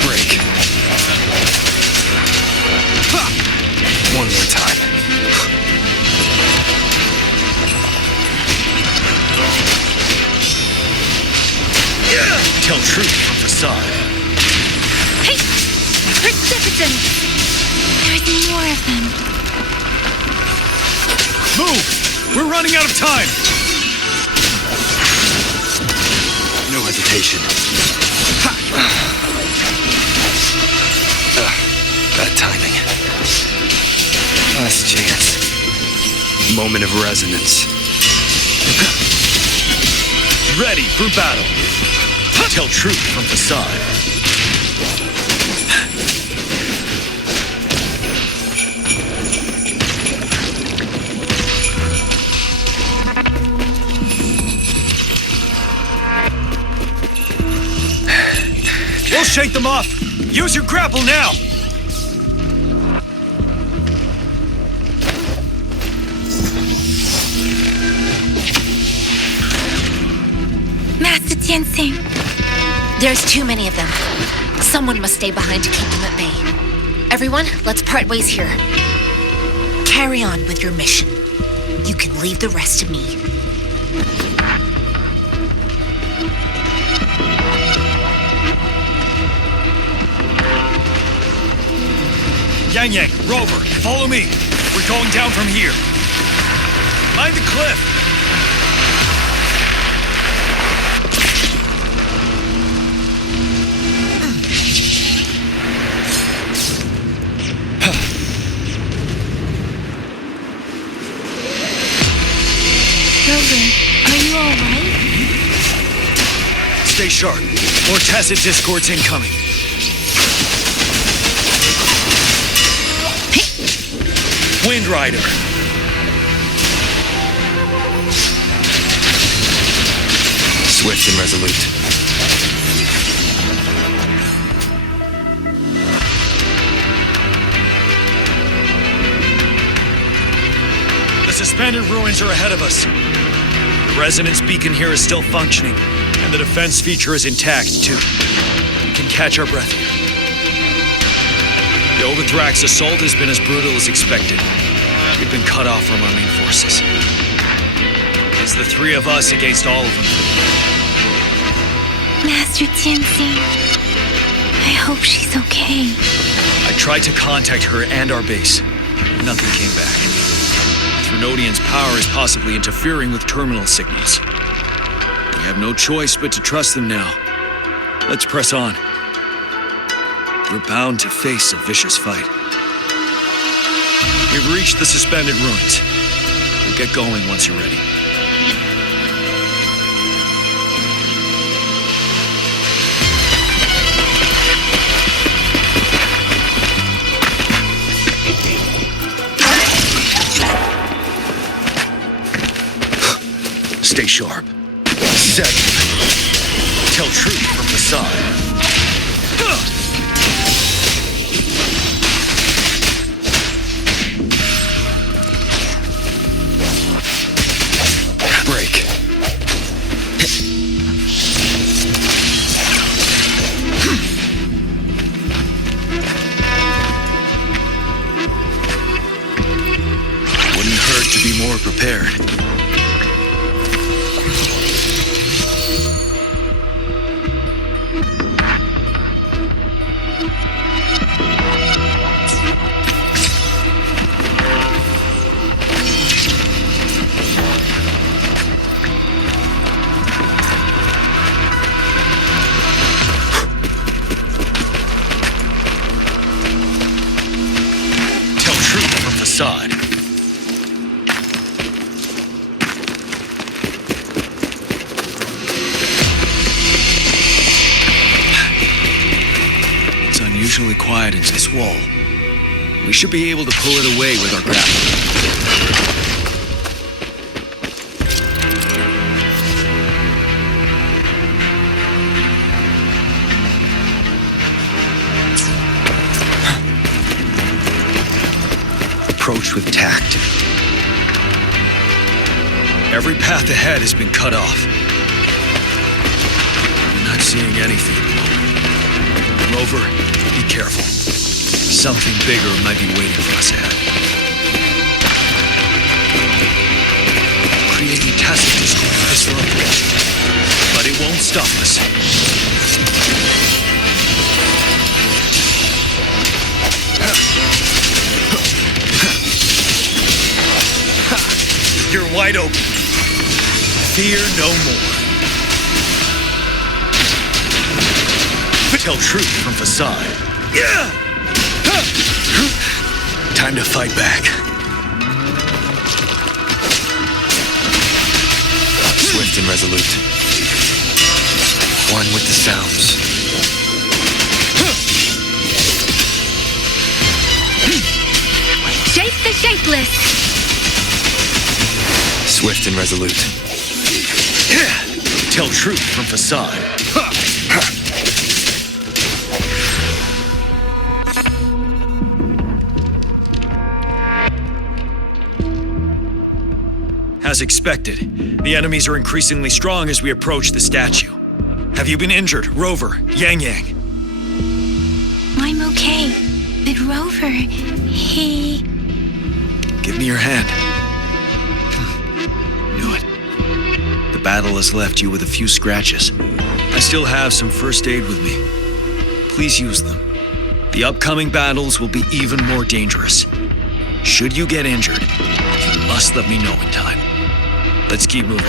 Break. One more time. Tell truth from facade. Hey! Precipitant! There's more of them. Move! We're running out of time! No hesitation. Bad timing. Last chance. Moment of resonance. Ready for battle. Tell truth from facade. We'll shake them off. Use your grapple now. Master Tensing. There's too many of them. Someone must stay behind to keep them at bay. Everyone, let's part ways here. Carry on with your mission. You can leave the rest to me. Yang Yang, Rover, follow me. We're going down from here. Mind the cliff. Rover, are you alright? Stay sharp. More Tacet discords incoming. Wind Rider. Swift and resolute. The suspended ruins are ahead of us. The resonance beacon here is still functioning, and the defense feature is intact, too. We can catch our breath here. The Overthrax assault has been as brutal as expected. We've been cut off from our main forces. It's the three of us against all of them. Master Tensing. I hope she's okay. I tried to contact her and our base. Nothing came back. Trinodian's power is possibly interfering with terminal signals. We have no choice but to trust them now. Let's press on. We're bound to face a vicious fight. We've reached the suspended ruins. We'll get going once you're ready. Stay sharp. Set. Tell truth from the side. Break. Wouldn't hurt to be more prepared. Facade. It's unusually quiet in this wall. We should be able to pull it away with our grapple. Approach with tact. Every path ahead has been cut off. We're not seeing anything. Rover, be careful. Something bigger might be waiting for us ahead. Creating Tacet discord at this level. But it won't stop us. Your wide open. Fear no more. Tell truth from facade. Yeah! Time to fight back. Swift and resolute. One with the sounds. Shape the shapeless. Swift and resolute. Tell truth from facade. As expected, the enemies are increasingly strong as we approach the statue. Have you been injured, Rover, Yang Yang? I'm okay. But Rover, he... Give me your hand. Knew it. The battle has left you with a few scratches. I still have some first aid with me. Please use them. The upcoming battles will be even more dangerous. Should you get injured, you must let me know in time. Let's keep moving.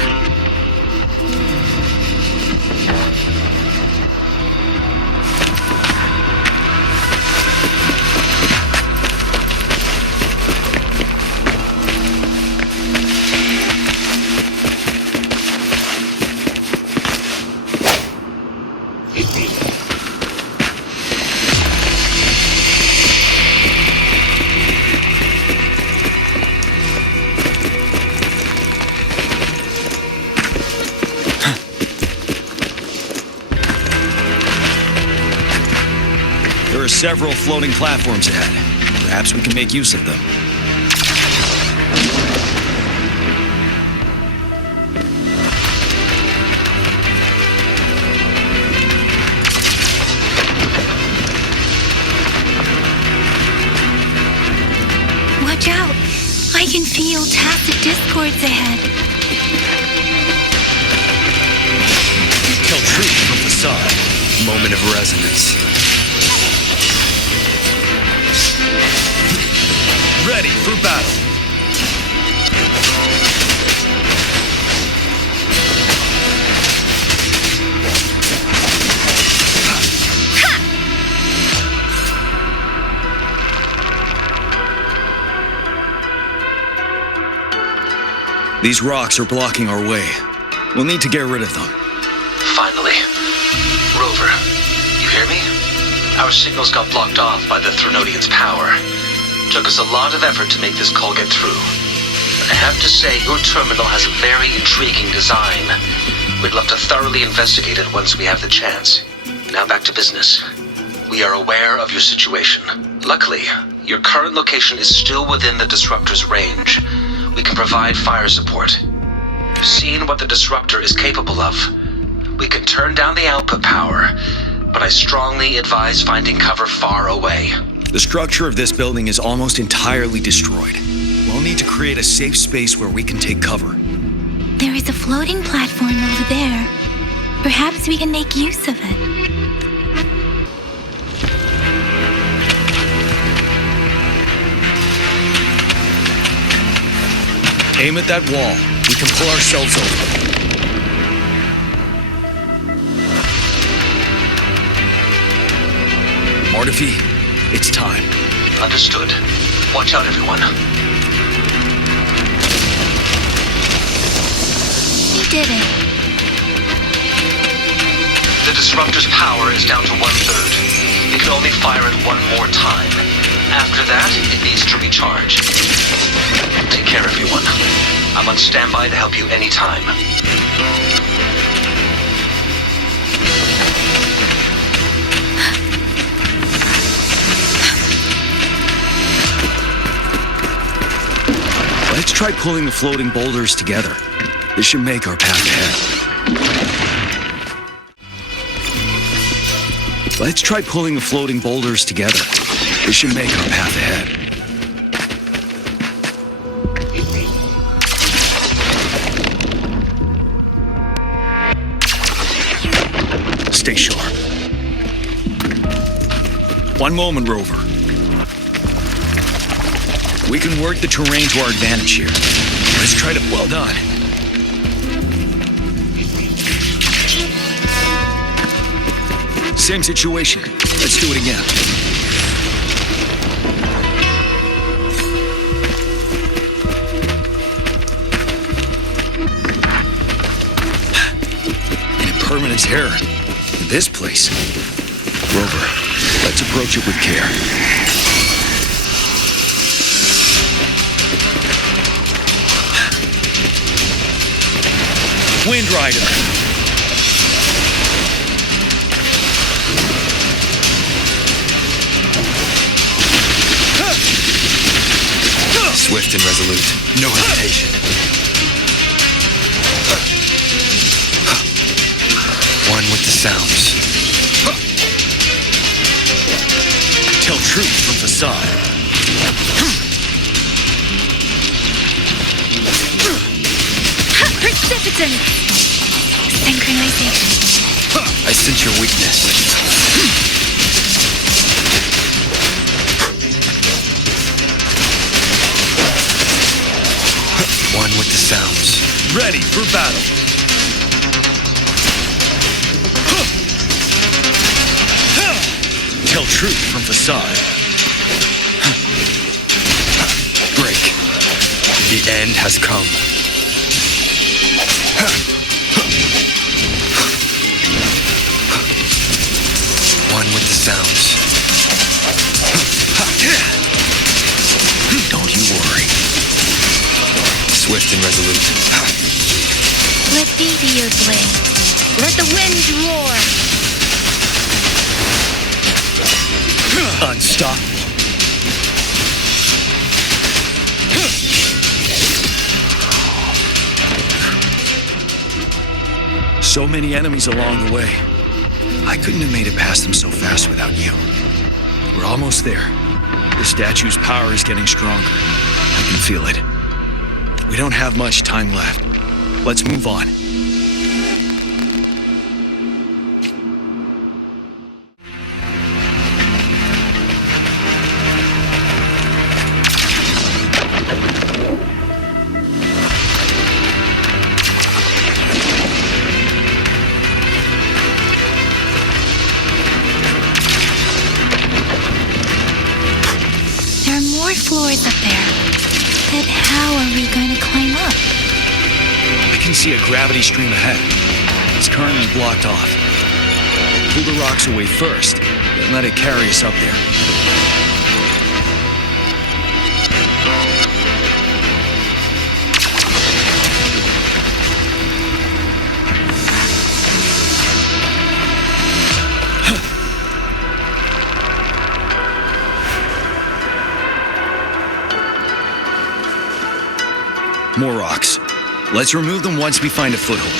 Several floating platforms ahead. Perhaps we can make use of them. Watch out! I can feel Tacet discords ahead. Tell truth from facade. Moment of resonance. Ready for battle. These rocks are blocking our way. We'll need to get rid of them. Finally. Rover, you hear me? Our signals got blocked off by the Threnodian's power. Took us a lot of effort to make this call get through. I have to say, your terminal has a very intriguing design. We'd love to thoroughly investigate it once we have the chance. Now back to business. We are aware of your situation. Luckily, your current location is still within the Disruptor's range. We can provide fire support. You've seen what the Disruptor is capable of. We can turn down the output power, but I strongly advise finding cover far away. The structure of this building is almost entirely destroyed. We'll need to create a safe space where we can take cover. There is a floating platform over there. Perhaps we can make use of it. Aim at that wall. We can pull ourselves over. Mortifi, it's time. Understood. Watch out, everyone. We did it. The Disruptor's power is down to 1/3. It can only fire it one more time. After that, it needs to recharge. Take care, everyone. I'm on standby to help you anytime. Let's try pulling the floating boulders together. This should make our path ahead. Let's try pulling the floating boulders together. This should make our path ahead. Stay sharp. One moment, Rover. We can work the terrain to our advantage here. Let's try to... Well done. Same situation. Let's do it again. An Impermanence Heron. In this place. Rover, let's approach it with care. Wind Rider. Swift and resolute. No hesitation. One with the sounds. Tell truth from facade. Precipitant! Synchronization. I sense your weakness. One with the sounds. Ready for battle. Tell truth from facade. Break. The end has come. One with the sounds. Don't you worry. Swift and resolute. Let thee be your blade. Let the wind roar. Unstoppable. So many enemies along the way. I couldn't have made it past them so fast without you. We're almost there. The statue's power is getting stronger. I can feel it. We don't have much time left. Let's move on. Floors up there. But how are we going to climb up? I can see a gravity stream ahead. It's currently blocked off. Pull the rocks away first, then let it carry us up there. More rocks. Let's remove them once we find a foothold.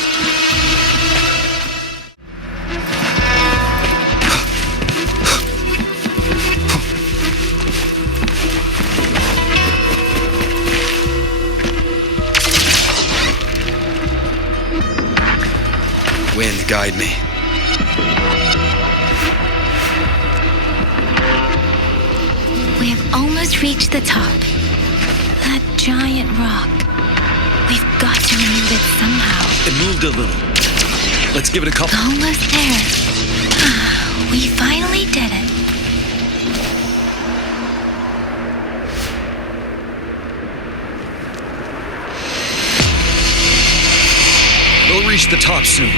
Wind, guide me. We have almost reached the top. That giant rock. We've got to remove it somehow. It moved a little. Let's give it a couple. Almost there. We finally did it. We'll reach the top soon.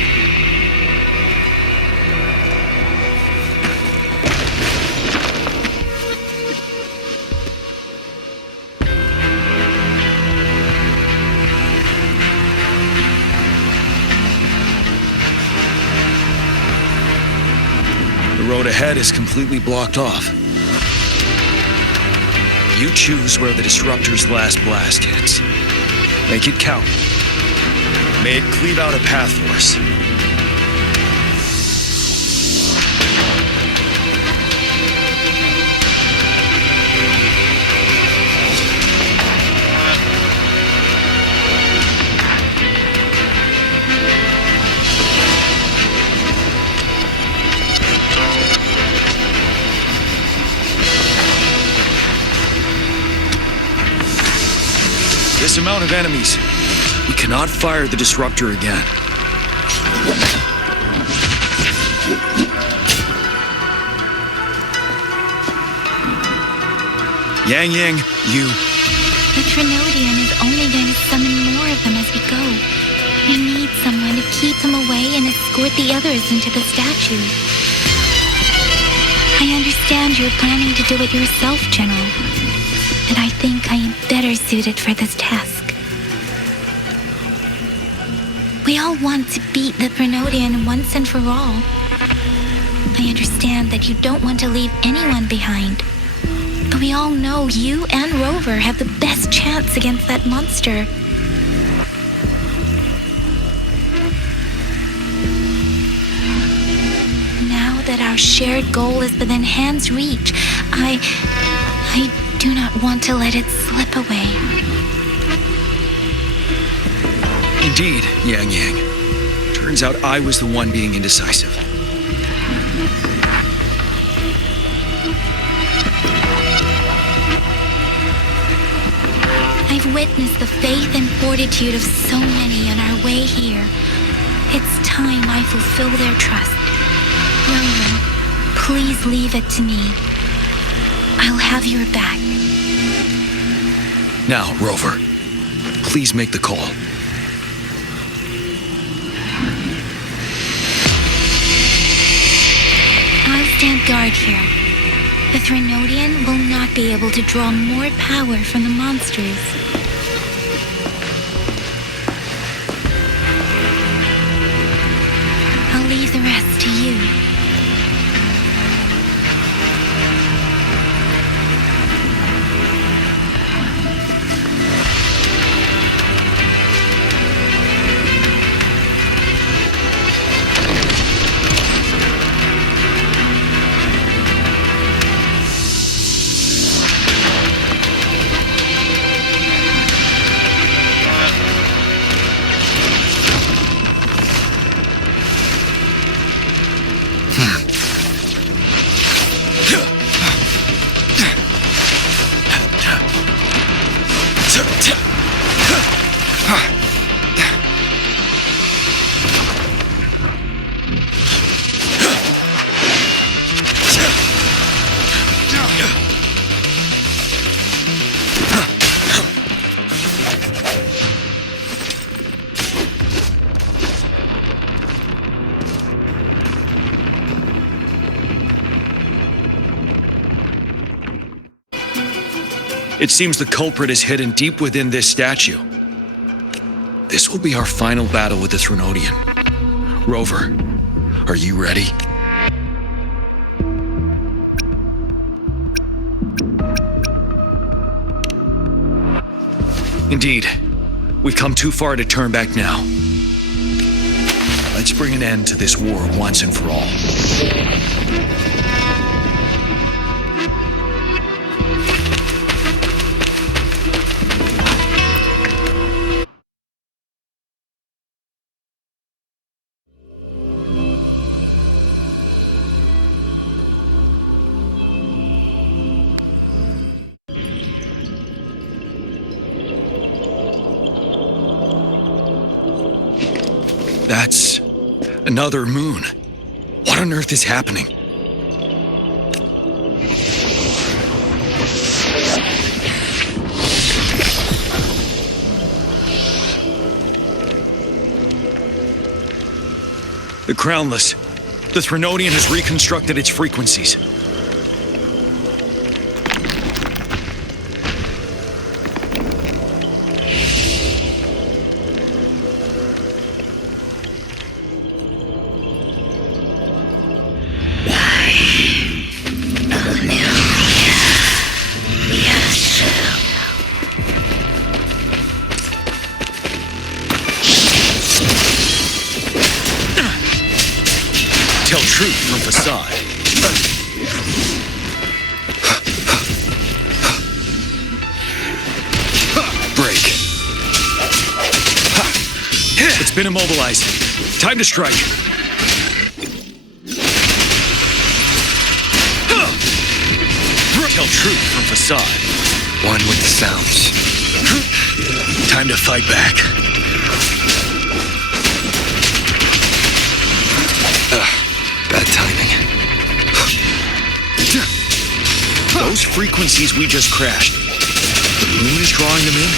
The road ahead is completely blocked off. You choose where the disruptor's last blast hits. Make it count. May it cleave out a path for us. This amount of enemies. We cannot fire the disruptor again. Yang, you... The Trinodian is only going to summon more of them as we go. We need someone to keep them away and escort the others into the statue. I understand you're planning to do it yourself, General. And I think I am better suited for this task. We all want to beat the Trinodian once and for all. I understand that you don't want to leave anyone behind. But we all know you and Rover have the best chance against that monster. Now that our shared goal is within hand's reach, I do not want to let it slip away. Indeed, Yang. Turns out I was the one being indecisive. I've witnessed the faith and fortitude of so many on our way here. It's time I fulfill their trust. Rover, please leave it to me. I'll have your back. Now, Rover, please make the call. I'll stand guard here. The Trinodian will not be able to draw more power from the monsters. I'll leave the rest to you. It seems the culprit is hidden deep within this statue. This will be our final battle with the Trinodian. Rover, are you ready? Indeed, we've come too far to turn back now. Let's bring an end to this war once and for all. That's another moon. What on earth is happening? The Crownless. The Trinodian has reconstructed its frequencies. Tell truth from facade. Break. It's been immobilized. Time to strike. Tell truth from facade. One with the sounds. Time to fight back. Bad timing. Those frequencies we just crashed. The moon is drawing them in?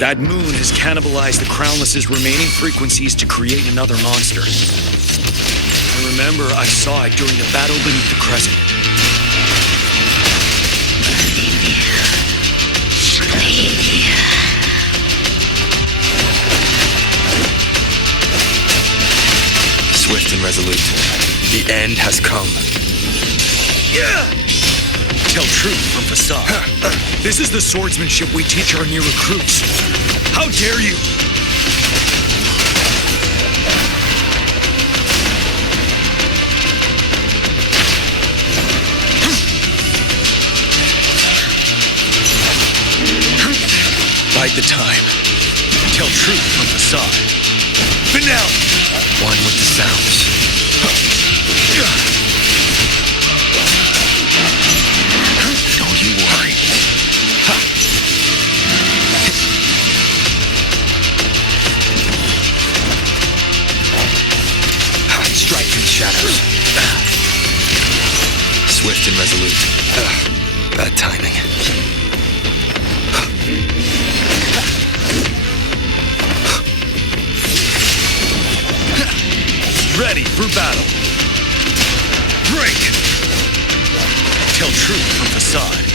That moon has cannibalized the Crownless's remaining frequencies to create another monster. I remember I saw it during the battle beneath the crescent. Swift and resolute. The end has come. Yeah! Tell truth from facade. This is the swordsmanship we teach our new recruits. How dare you! Bide the time. Tell truth from facade. Finale! One with the sounds. Don't you worry. Strike in the shadows. Swift and resolute. Bad timing. Ready for battle. Break! Tell truth from facade.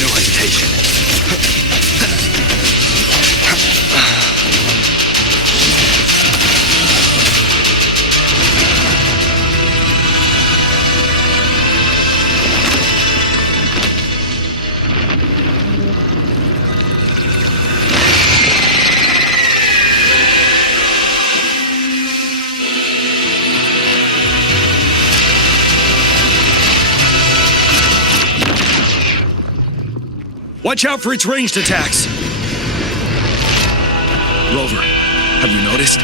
No hesitation. Watch out for its ranged attacks! Rover, have you noticed?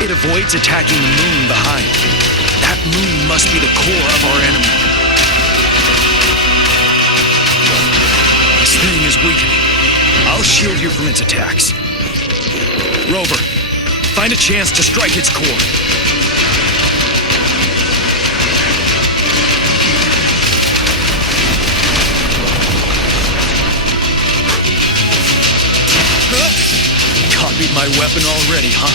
It avoids attacking the moon behind. That moon must be the core of our enemy. This thing is weakening. I'll shield you from its attacks. Rover, find a chance to strike its core. Copied my weapon already, huh?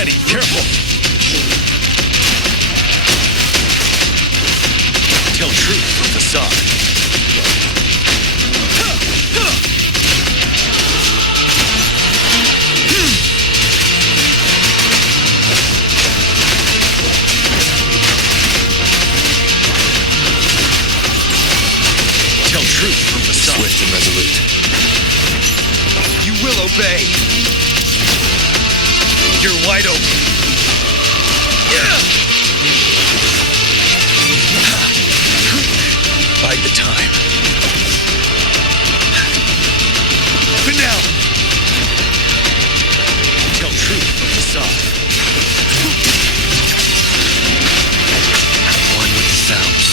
Ready, careful. Tell truth from facade. Tell truth from facade. Swift and resolute. You will obey. You're wide open. Bide the time. But now, tell truth from facade. One with the sounds.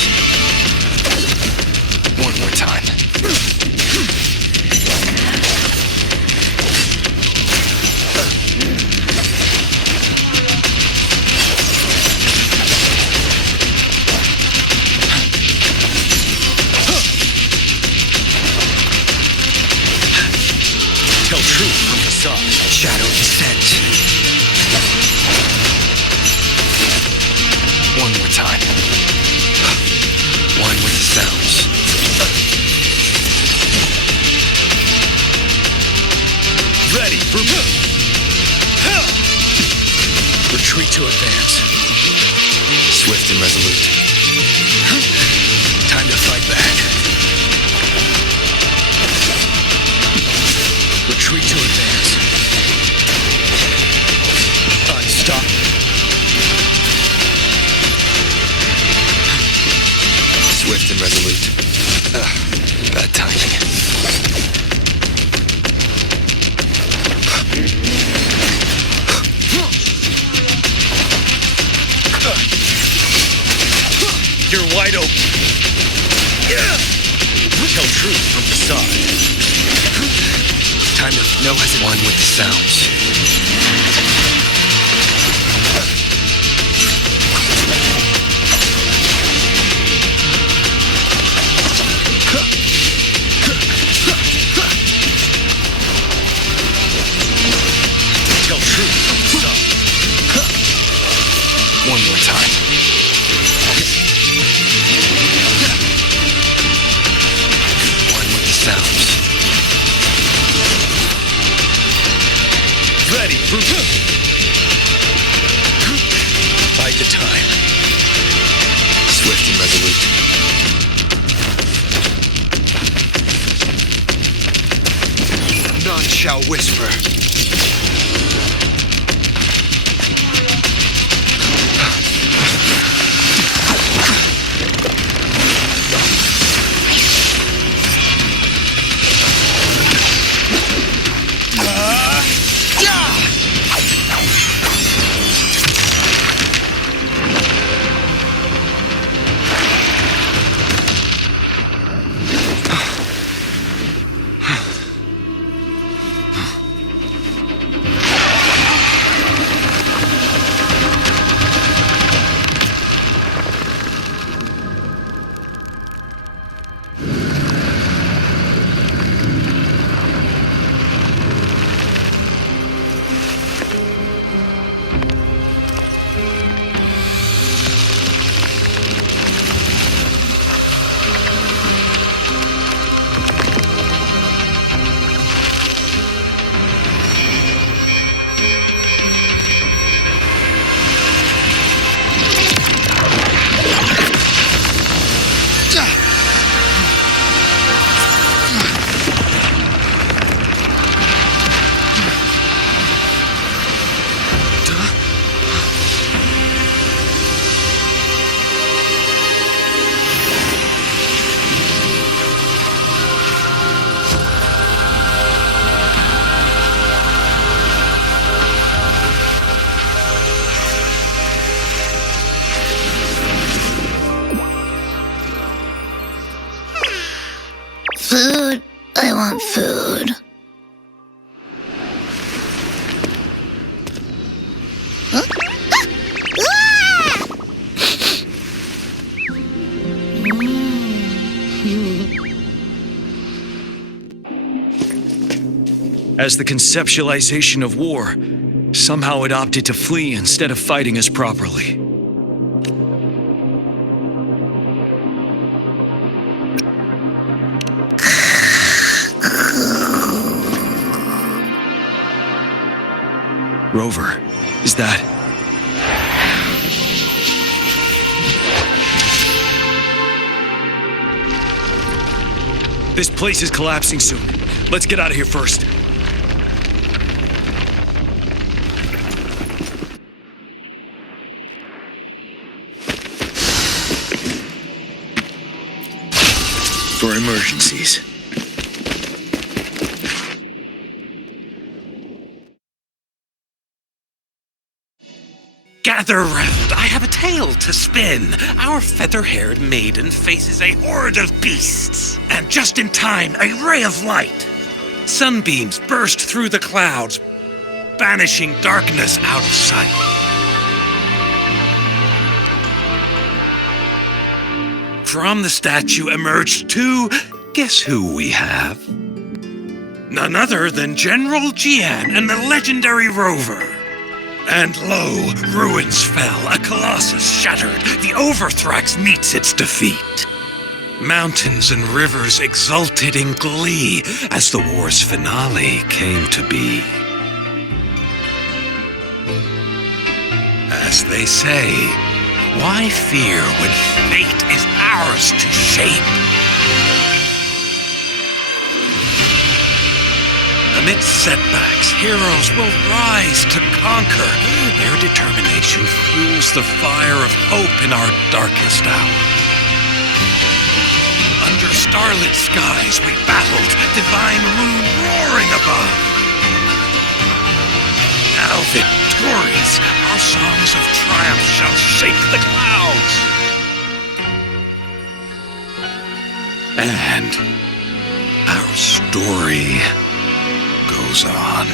One more time. Tell truth from facade. Shadow descends. One more time. One with the sounds. Ready for... Retreat to advance. Swift and resolute. Time to fight back. Retreat to advance. Stop. Swift and resolute. Bad timing. You're wide open. Tell truth from facade. Time to... No hesitation. One with the sounds. Tell truth from facade. One more time. One with the sounds. Ready for... Bide the time. Swift and resolute. None shall whisper. Food. I want food. As the conceptualization of war Somehow it opted to flee instead of fighting us properly. Rover, is that... This place is collapsing soon. Let's get out of here first. For emergencies. Gather round, I have a tale to spin. Our feather-haired maiden faces a horde of beasts. And just in time, a ray of light. Sunbeams burst through the clouds, banishing darkness out of sight. From the statue emerged two... Guess who we have? None other than General Jian and the legendary Rover. And lo, ruins fell, a colossus shattered, the Overthrax meets its defeat. Mountains and rivers exulted in glee as the war's finale came to be. As they say, why fear when fate is ours to shape? Amidst setbacks, heroes will rise to conquer. Their determination fuels the fire of hope in our darkest hour. Under starlit skies we battled, divine rune roaring above. Now victorious, our songs of triumph shall shake the clouds. And our story goes on.